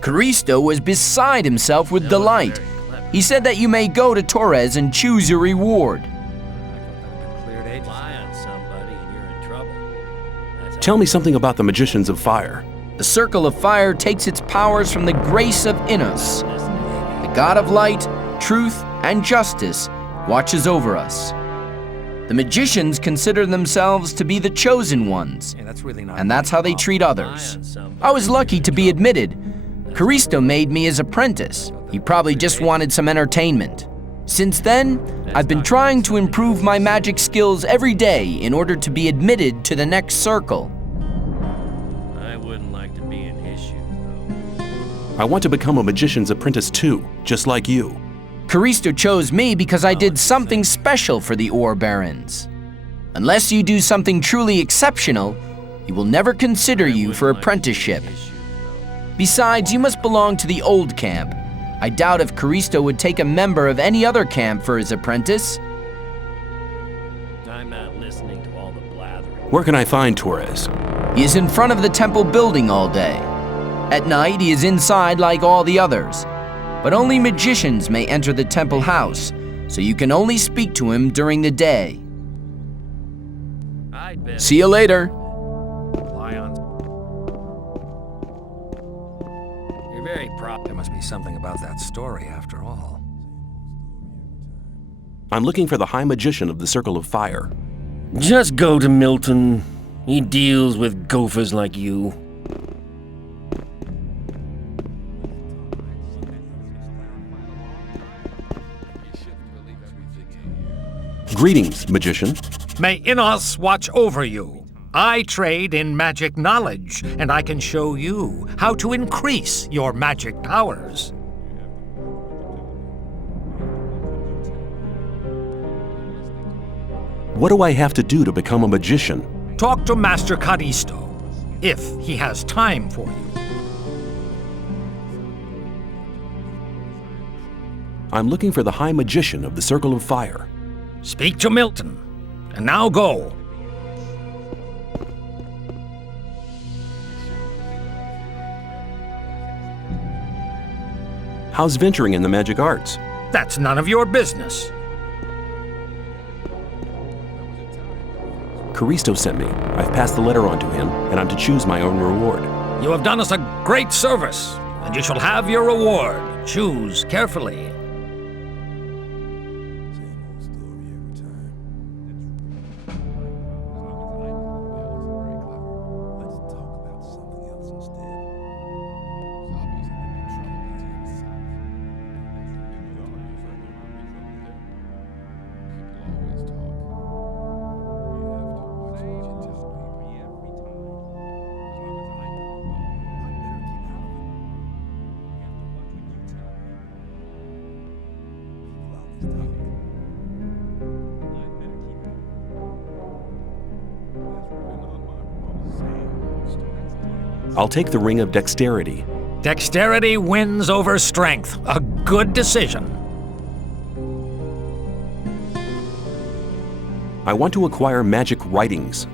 Caristo was beside himself with delight. He said that you may go to Torres and choose your reward. Rely on somebody and you're in trouble. Tell me something about the Magicians of Fire. The Circle of Fire takes its powers from the grace of Innos. The God of light, truth, and justice watches over us. The magicians consider themselves to be the chosen ones, and that's how they treat others. I was lucky to be admitted. Caristo made me his apprentice. He probably just wanted some entertainment. Since then, I've been trying to improve my magic skills every day in order to be admitted to the next circle. I wouldn't like to be in his shoes, though. I want to become a magician's apprentice too, just like you. Caristo chose me because I did something special for the Ore Barons. Unless you do something truly exceptional, he will never consider you for apprenticeship. Besides, you must belong to the old camp. I doubt if Caristo would take a member of any other camp for his apprentice. I'm not listening to all the blathering. Where can I find Torres? He is in front of the temple building all day. At night, he is inside like all the others. But only magicians may enter the temple house, so you can only speak to him during the day. See you later. Very proud. There must be something about that story after all. I'm looking for the High Magician of the Circle of Fire. Just go to Milton. He deals with gophers like you. Greetings, magician. May Innos watch over you. I trade in magic knowledge, and I can show you how to increase your magic powers. What do I have to do to become a magician? Talk to Master Caristo, if he has time for you. I'm looking for the High Magician of the Circle of Fire. Speak to Milton. And now go. How's venturing in the magic arts? That's none of your business. Caristo sent me. I've passed the letter on to him, and I'm to choose my own reward. You have done us a great service, and you shall have your reward. Choose carefully. I'll take the Ring of Dexterity. Dexterity wins over strength. A good decision. I want to acquire magic writings.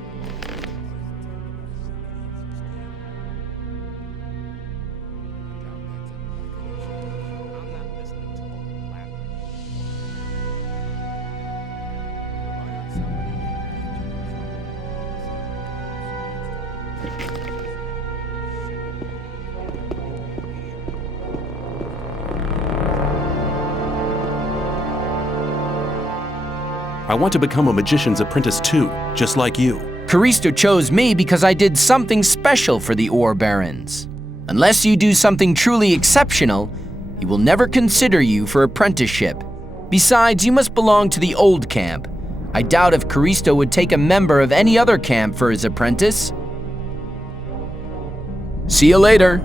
I want to become a magician's apprentice too, just like you. Caristo chose me because I did something special for the Ore Barons. Unless you do something truly exceptional, he will never consider you for apprenticeship. Besides, you must belong to the old camp. I doubt if Caristo would take a member of any other camp for his apprentice. See you later.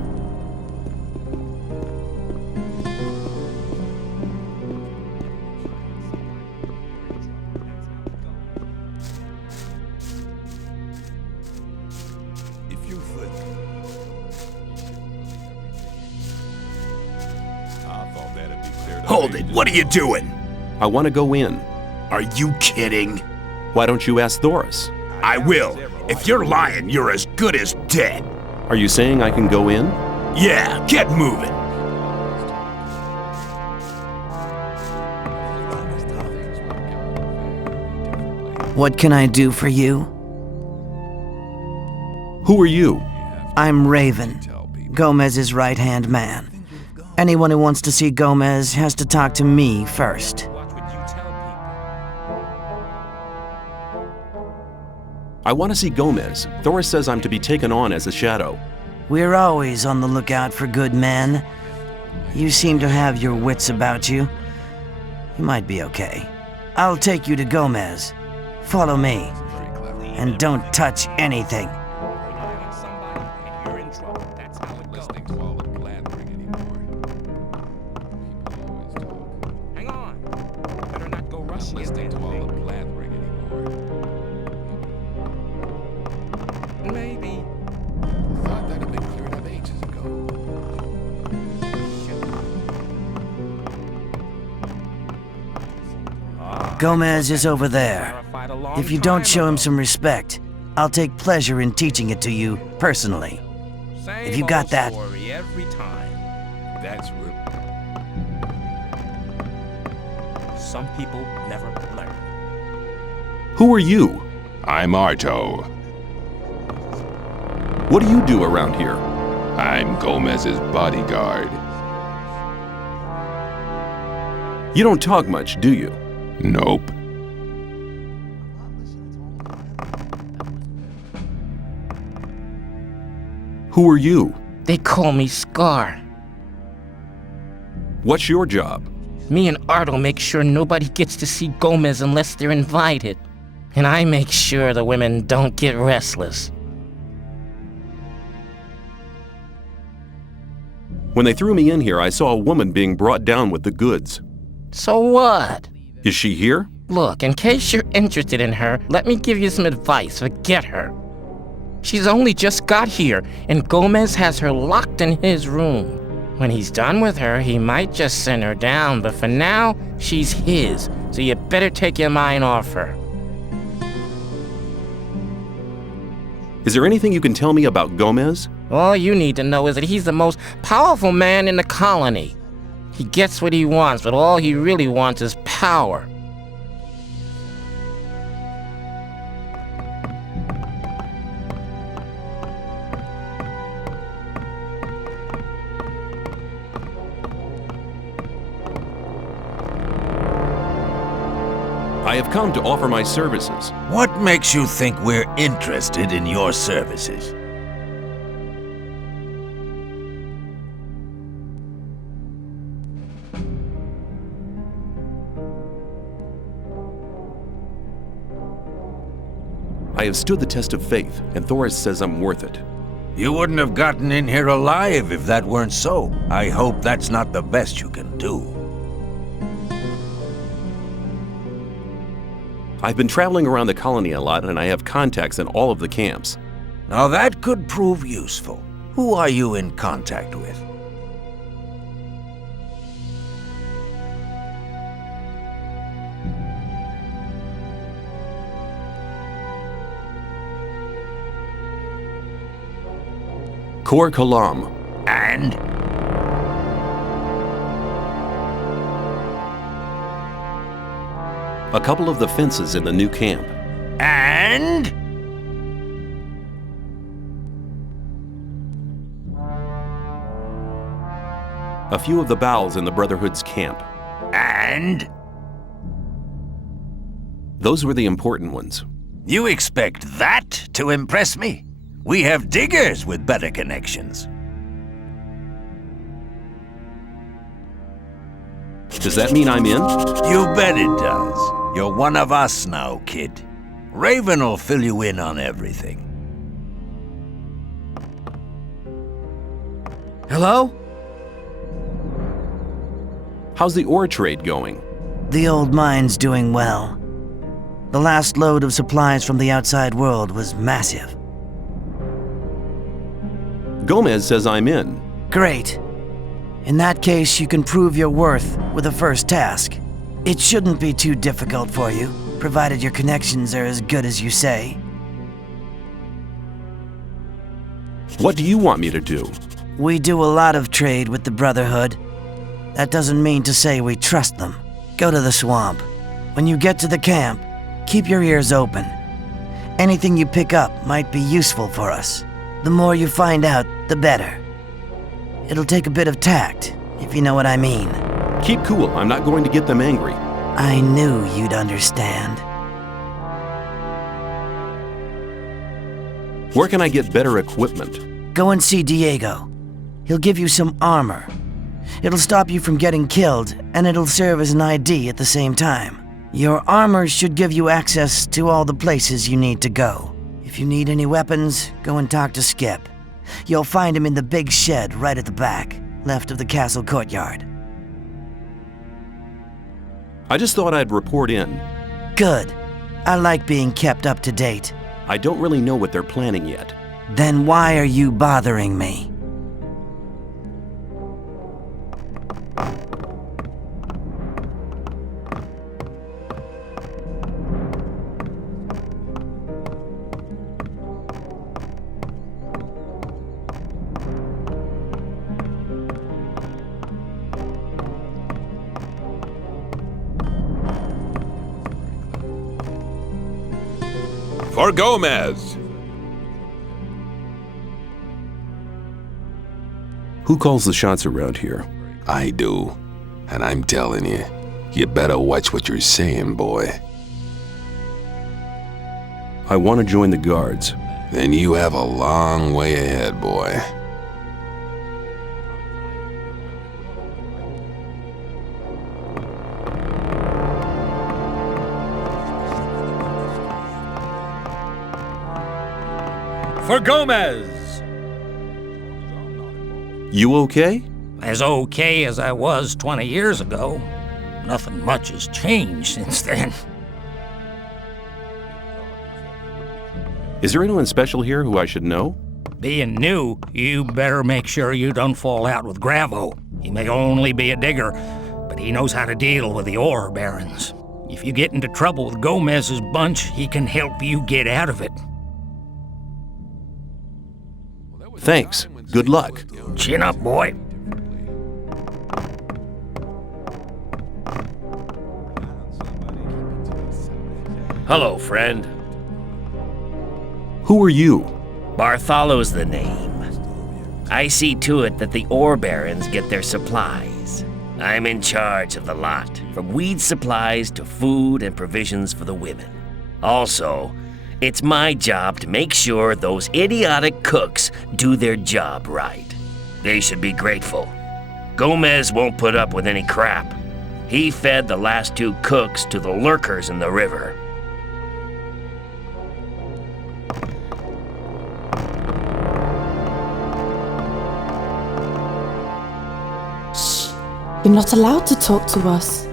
Hold it, what are you doing? I want to go in. Are you kidding? Why don't you ask Thoris? I will. If you're lying, you're as good as dead. Are you saying I can go in? Yeah, get moving. What can I do for you? Who are you? I'm Raven, Gomez's right-hand man. Anyone who wants to see Gomez has to talk to me first. I want to see Gomez. Thoris says I'm to be taken on as a shadow. We're always on the lookout for good men. You seem to have your wits about you. You might be okay. I'll take you to Gomez. Follow me. And don't touch anything. Gomez is over there. If you don't show him some respect, I'll take pleasure in teaching it to you personally. If you got that? Every time. That's rude. Some people never learn. Who are you? I'm Arto. What do you do around here? I'm Gomez's bodyguard. You don't talk much, do you? Nope. Who are you? They call me Scar. What's your job? Me and Arto make sure nobody gets to see Gomez unless they're invited. And I make sure the women don't get restless. When they threw me in here, I saw a woman being brought down with the goods. So what? Is she here? Look, in case you're interested in her, let me give you some advice. Forget her. She's only just got here, and Gomez has her locked in his room. When he's done with her, he might just send her down, but for now, she's his, so you better take your mind off her. Is there anything you can tell me about Gomez? All you need to know is that he's the most powerful man in the colony. He gets what he wants, but all he really wants is power. I have come to offer my services. What makes you think we're interested in your services? I have stood the test of faith, and Thoris says I'm worth it. You wouldn't have gotten in here alive if that weren't so. I hope that's not the best you can do. I've been traveling around the colony a lot, and I have contacts in all of the camps. Now that could prove useful. Who are you in contact with? Kor Kalam. And? A couple of the fences in the new camp. And? A few of the bowels in the Brotherhood's camp. And? Those were the important ones. You expect that to impress me? We have diggers with better connections. Does that mean I'm in? You bet it does. You're one of us now, kid. Raven will fill you in on everything. Hello? How's the ore trade going? The old mine's doing well. The last load of supplies from the outside world was massive. Gomez says I'm in. Great. In that case, you can prove your worth with the first task. It shouldn't be too difficult for you, provided your connections are as good as you say. What do you want me to do? We do a lot of trade with the Brotherhood. That doesn't mean to say we trust them. Go to the swamp. When you get to the camp, keep your ears open. Anything you pick up might be useful for us. The more you find out, the better. It'll take a bit of tact, if you know what I mean. Keep cool. I'm not going to get them angry. I knew you'd understand. Where can I get better equipment? Go and see Diego. He'll give you some armor. It'll stop you from getting killed, and it'll serve as an ID at the same time. Your armor should give you access to all the places you need to go. If you need any weapons, go and talk to Skip. You'll find him in the big shed right at the back, left of the castle courtyard. I just thought I'd report in. Good. I like being kept up to date. I don't really know what they're planning yet. Then why are you bothering me? For Gomez! Who calls the shots around here? I do. And I'm telling you, you better watch what you're saying, boy. I want to join the guards. Then you have a long way ahead, boy. For Gomez! You okay? As okay as I was 20 years ago. Nothing much has changed since then. Is there anyone special here who I should know? Being new, you better make sure you don't fall out with Gravo. He may only be a digger, but he knows how to deal with the ore barons. If you get into trouble with Gomez's bunch, he can help you get out of it. Thanks. Good luck. Chin up, boy. Hello, friend. Who are you? Bartholo's the name. I see to it that the ore barons get their supplies. I'm in charge of the lot, from weed supplies to food and provisions for the women. Also, it's my job to make sure those idiotic cooks do their job right. They should be grateful. Gomez won't put up with any crap. He fed the last 2 cooks to the lurkers in the river. You're not allowed to talk to us.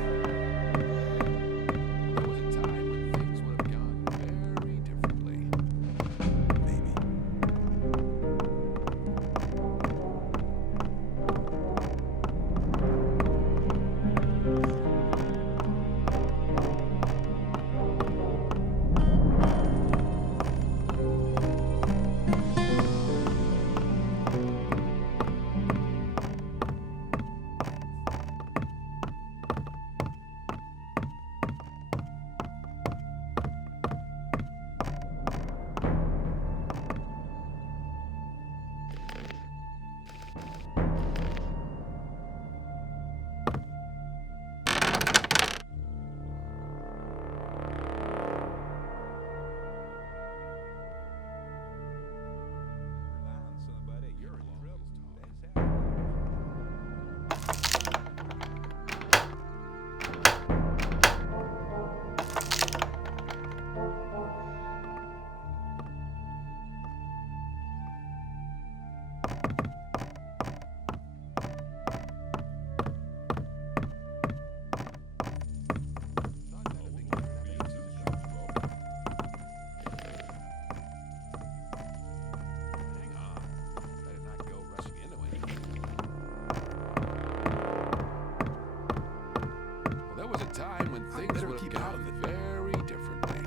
Time when things would have gone very differently.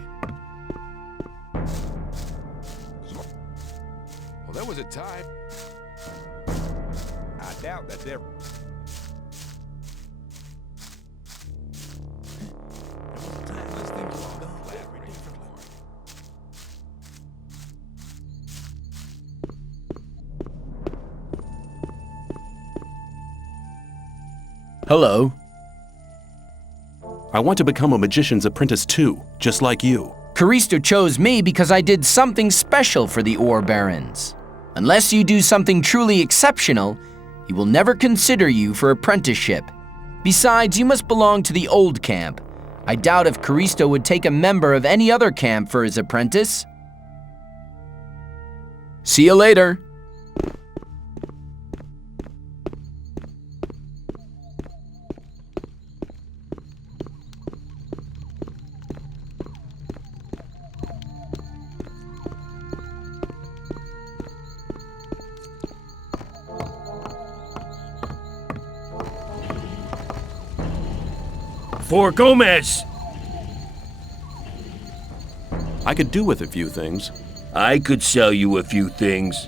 Well, there was a time. I doubt that there. Hello. I want to become a magician's apprentice too, just like you. Caristo chose me because I did something special for the ore barons. Unless you do something truly exceptional, he will never consider you for apprenticeship. Besides, you must belong to the old camp. I doubt if Caristo would take a member of any other camp for his apprentice. See you later. For Gomez! I could do with a few things. I could sell you a few things.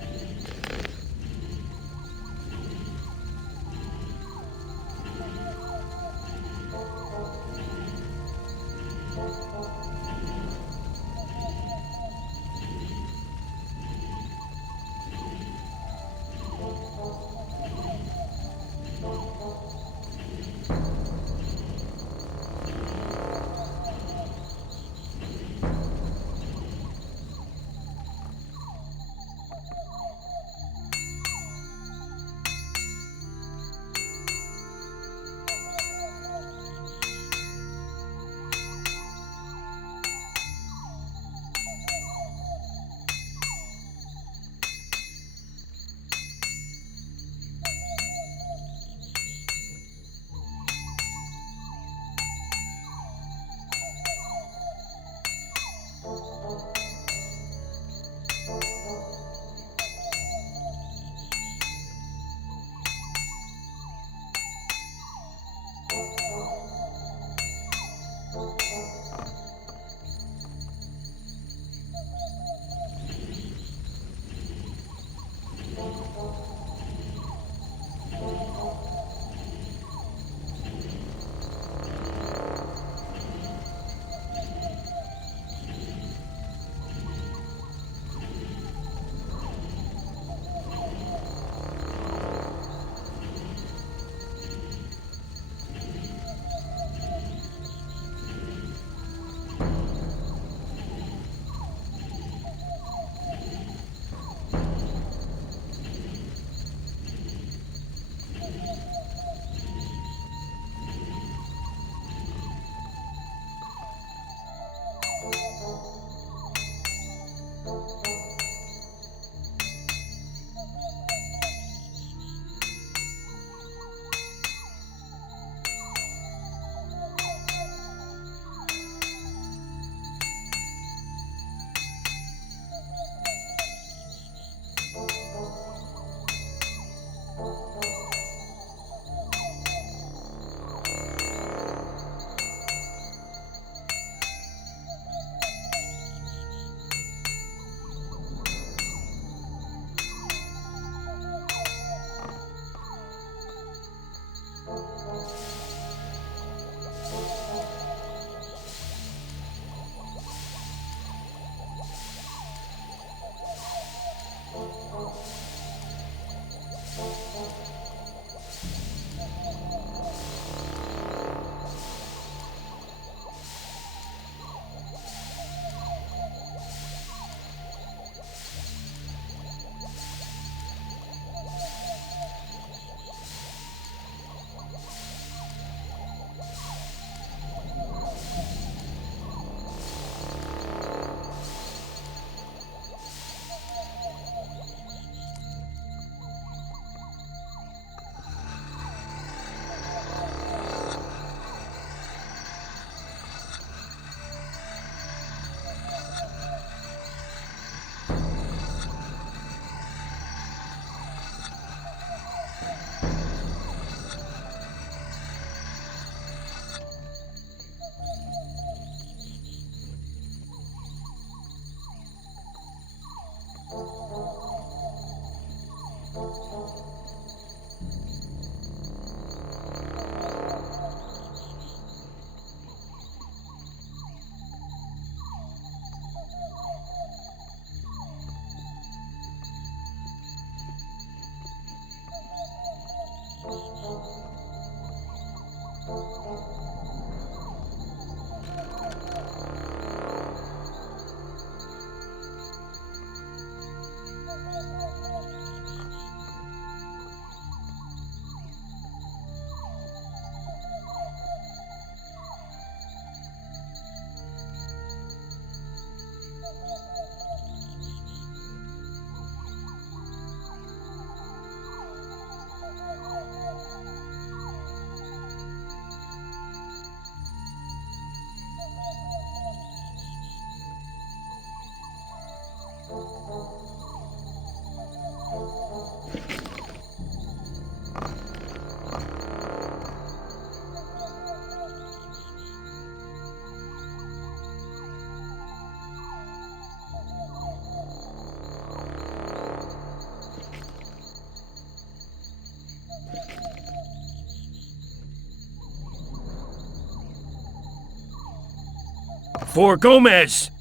For Gomez!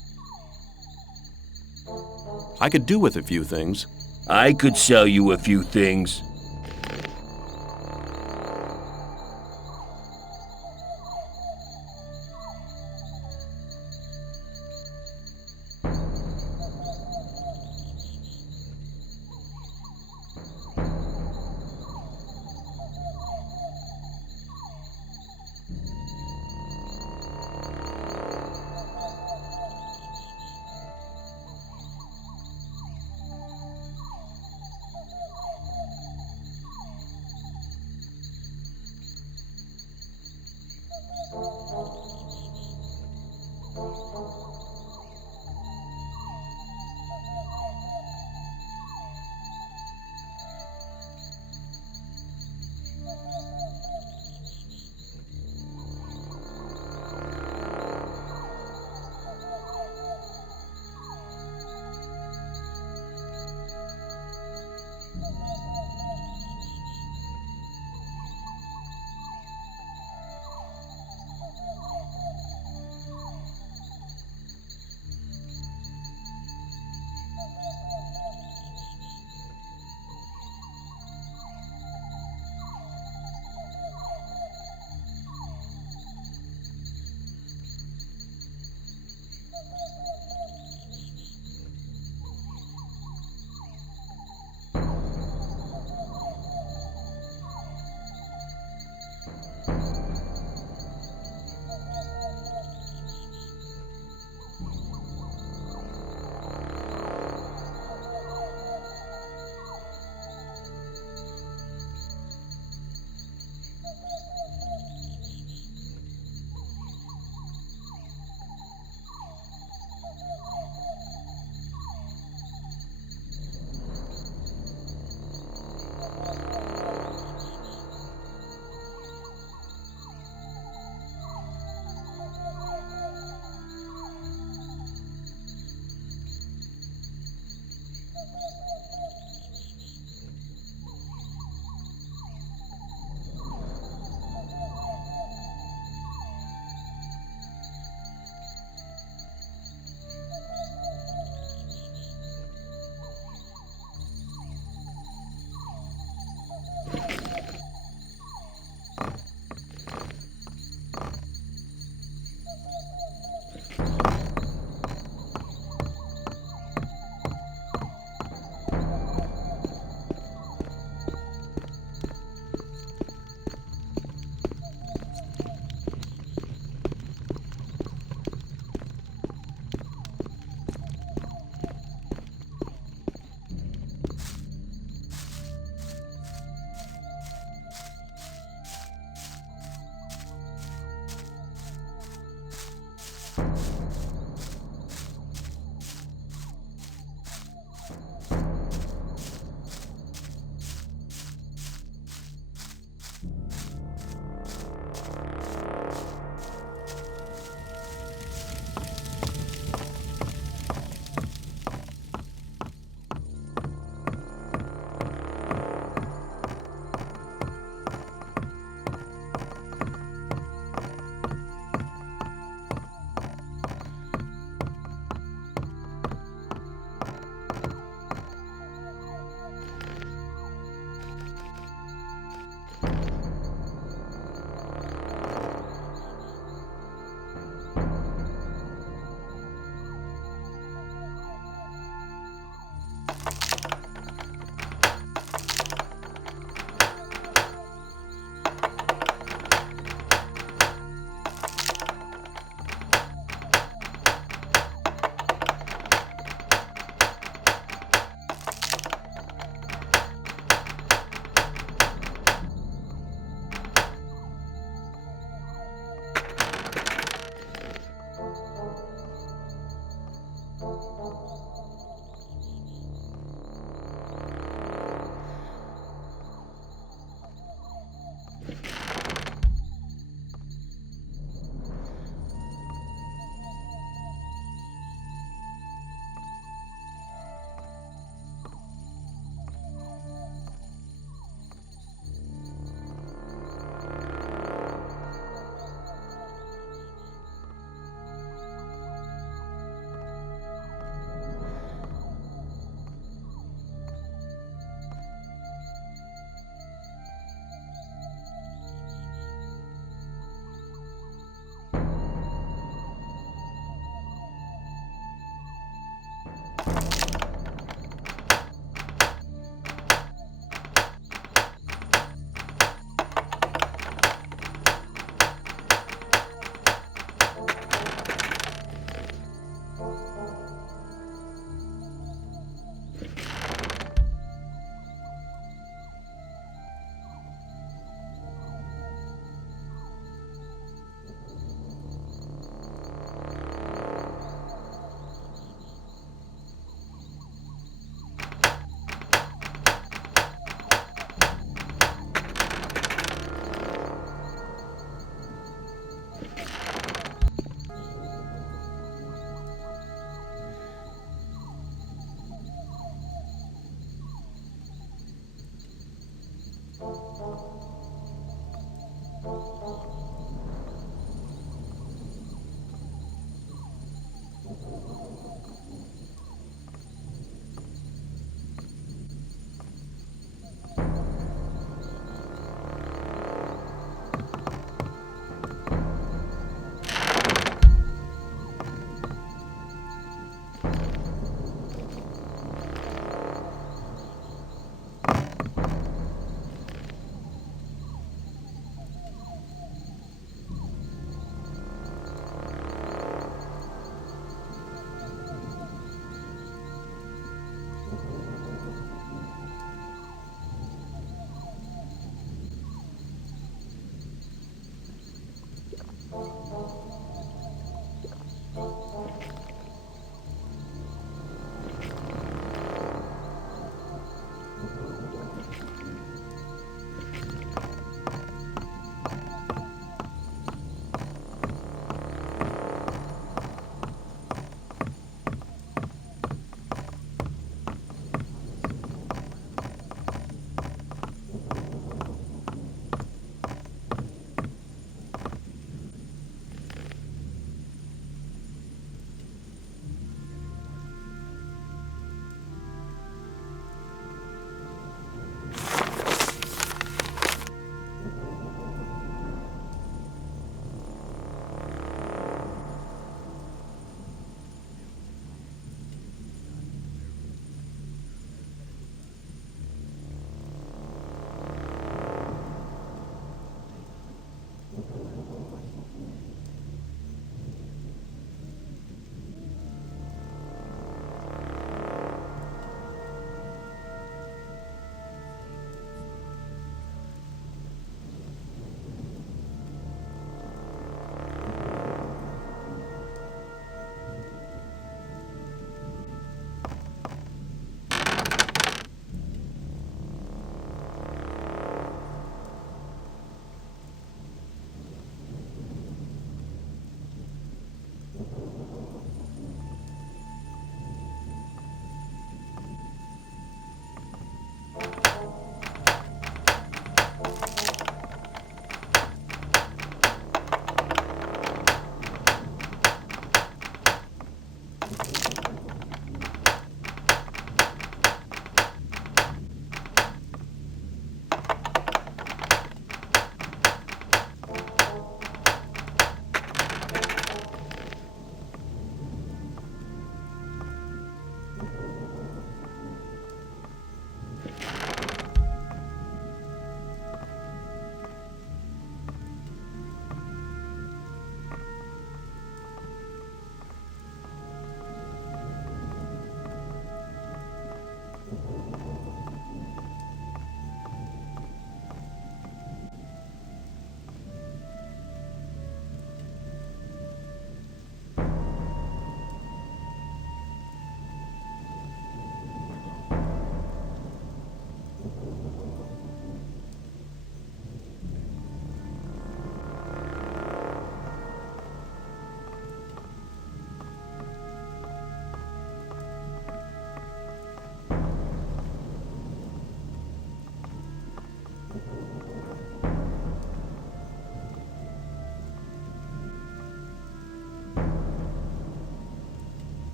I could do with a few things. I could sell you a few things.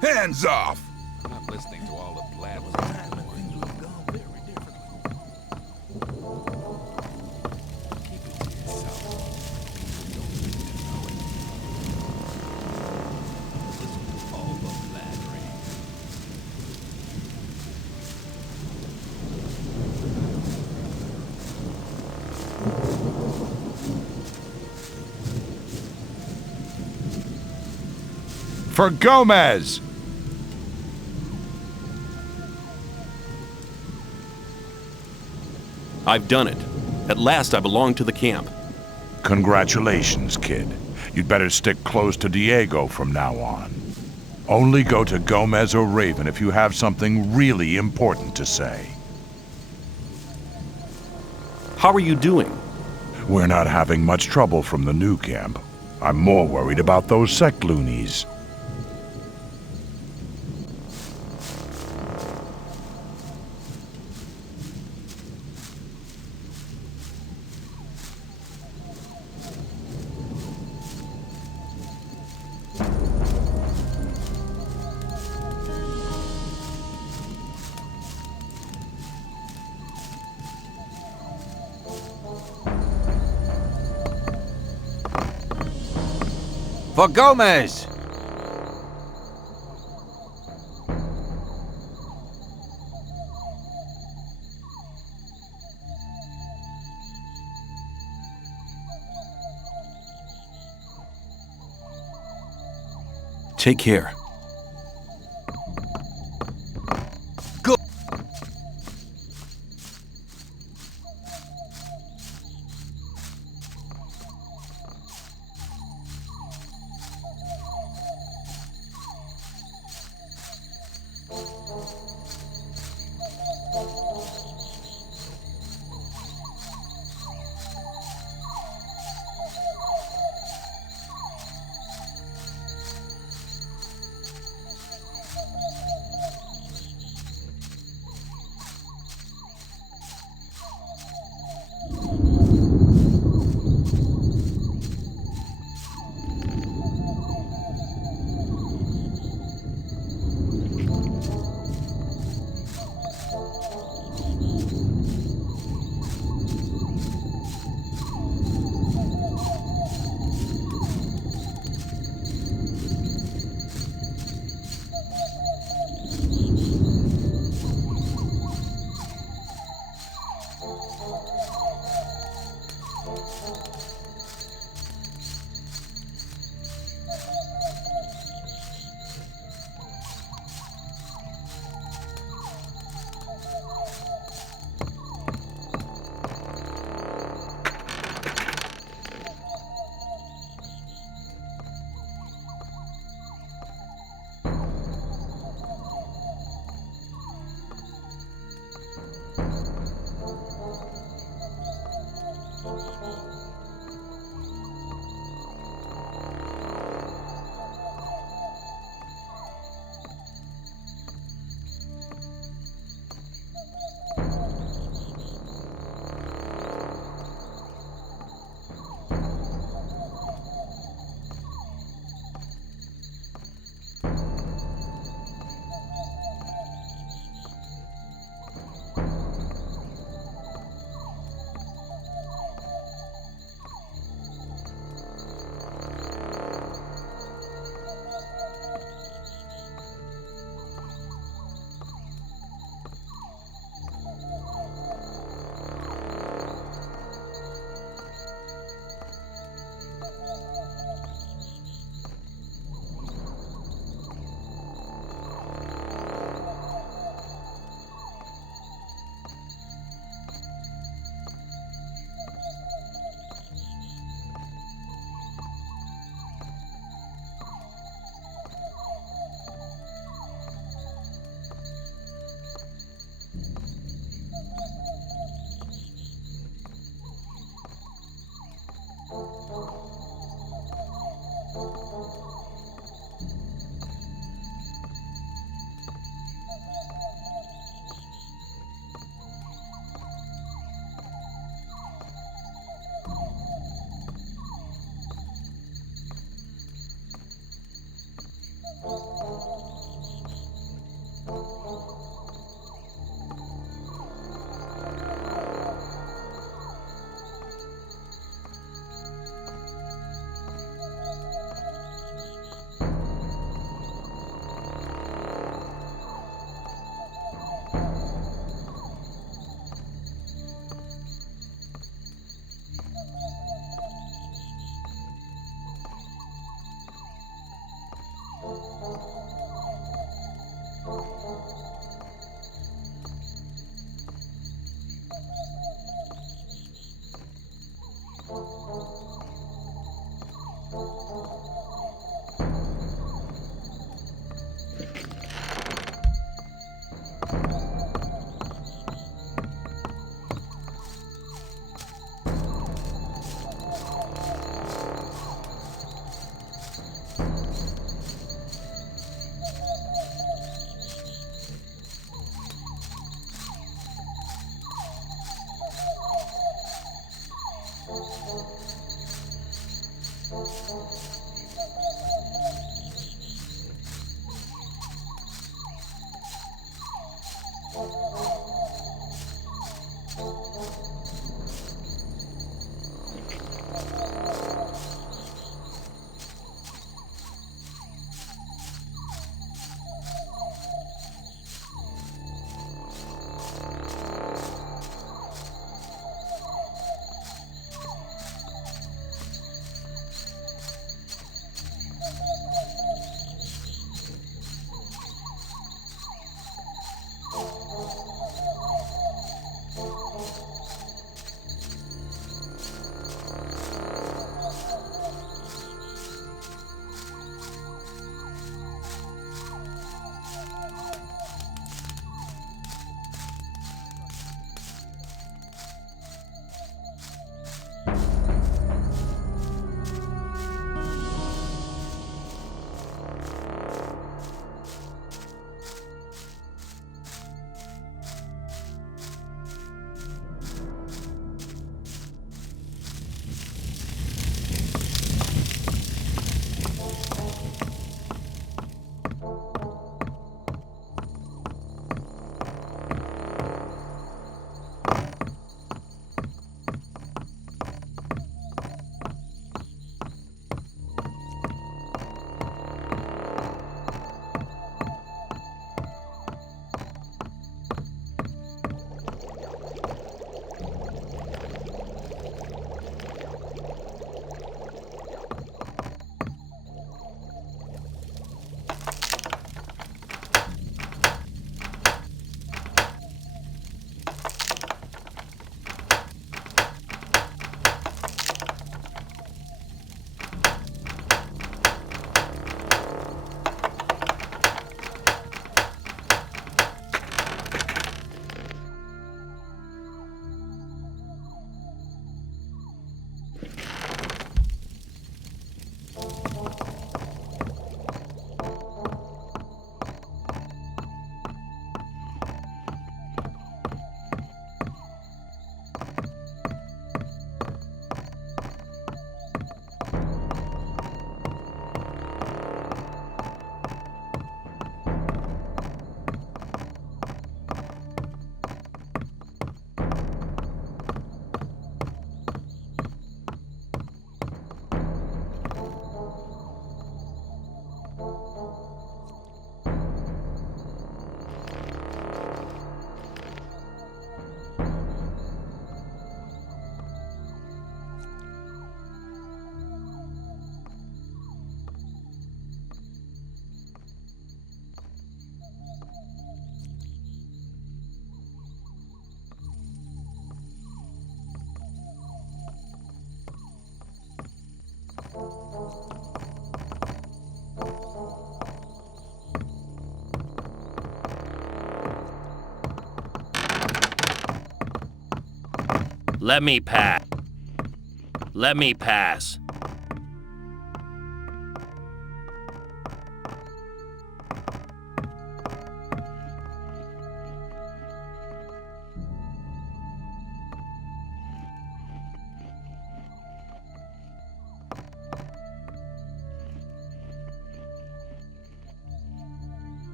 Hands off! I'm not listening to all the blabber. For Gomez! I've done it. At last I belong to the camp. Congratulations, kid. You'd better stick close to Diego from now on. Only go to Gomez or Raven if you have something really important to say. How are you doing? We're not having much trouble from the new camp. I'm more worried about those sect loonies. For Gomez! Take care. Let me pass. Let me pass.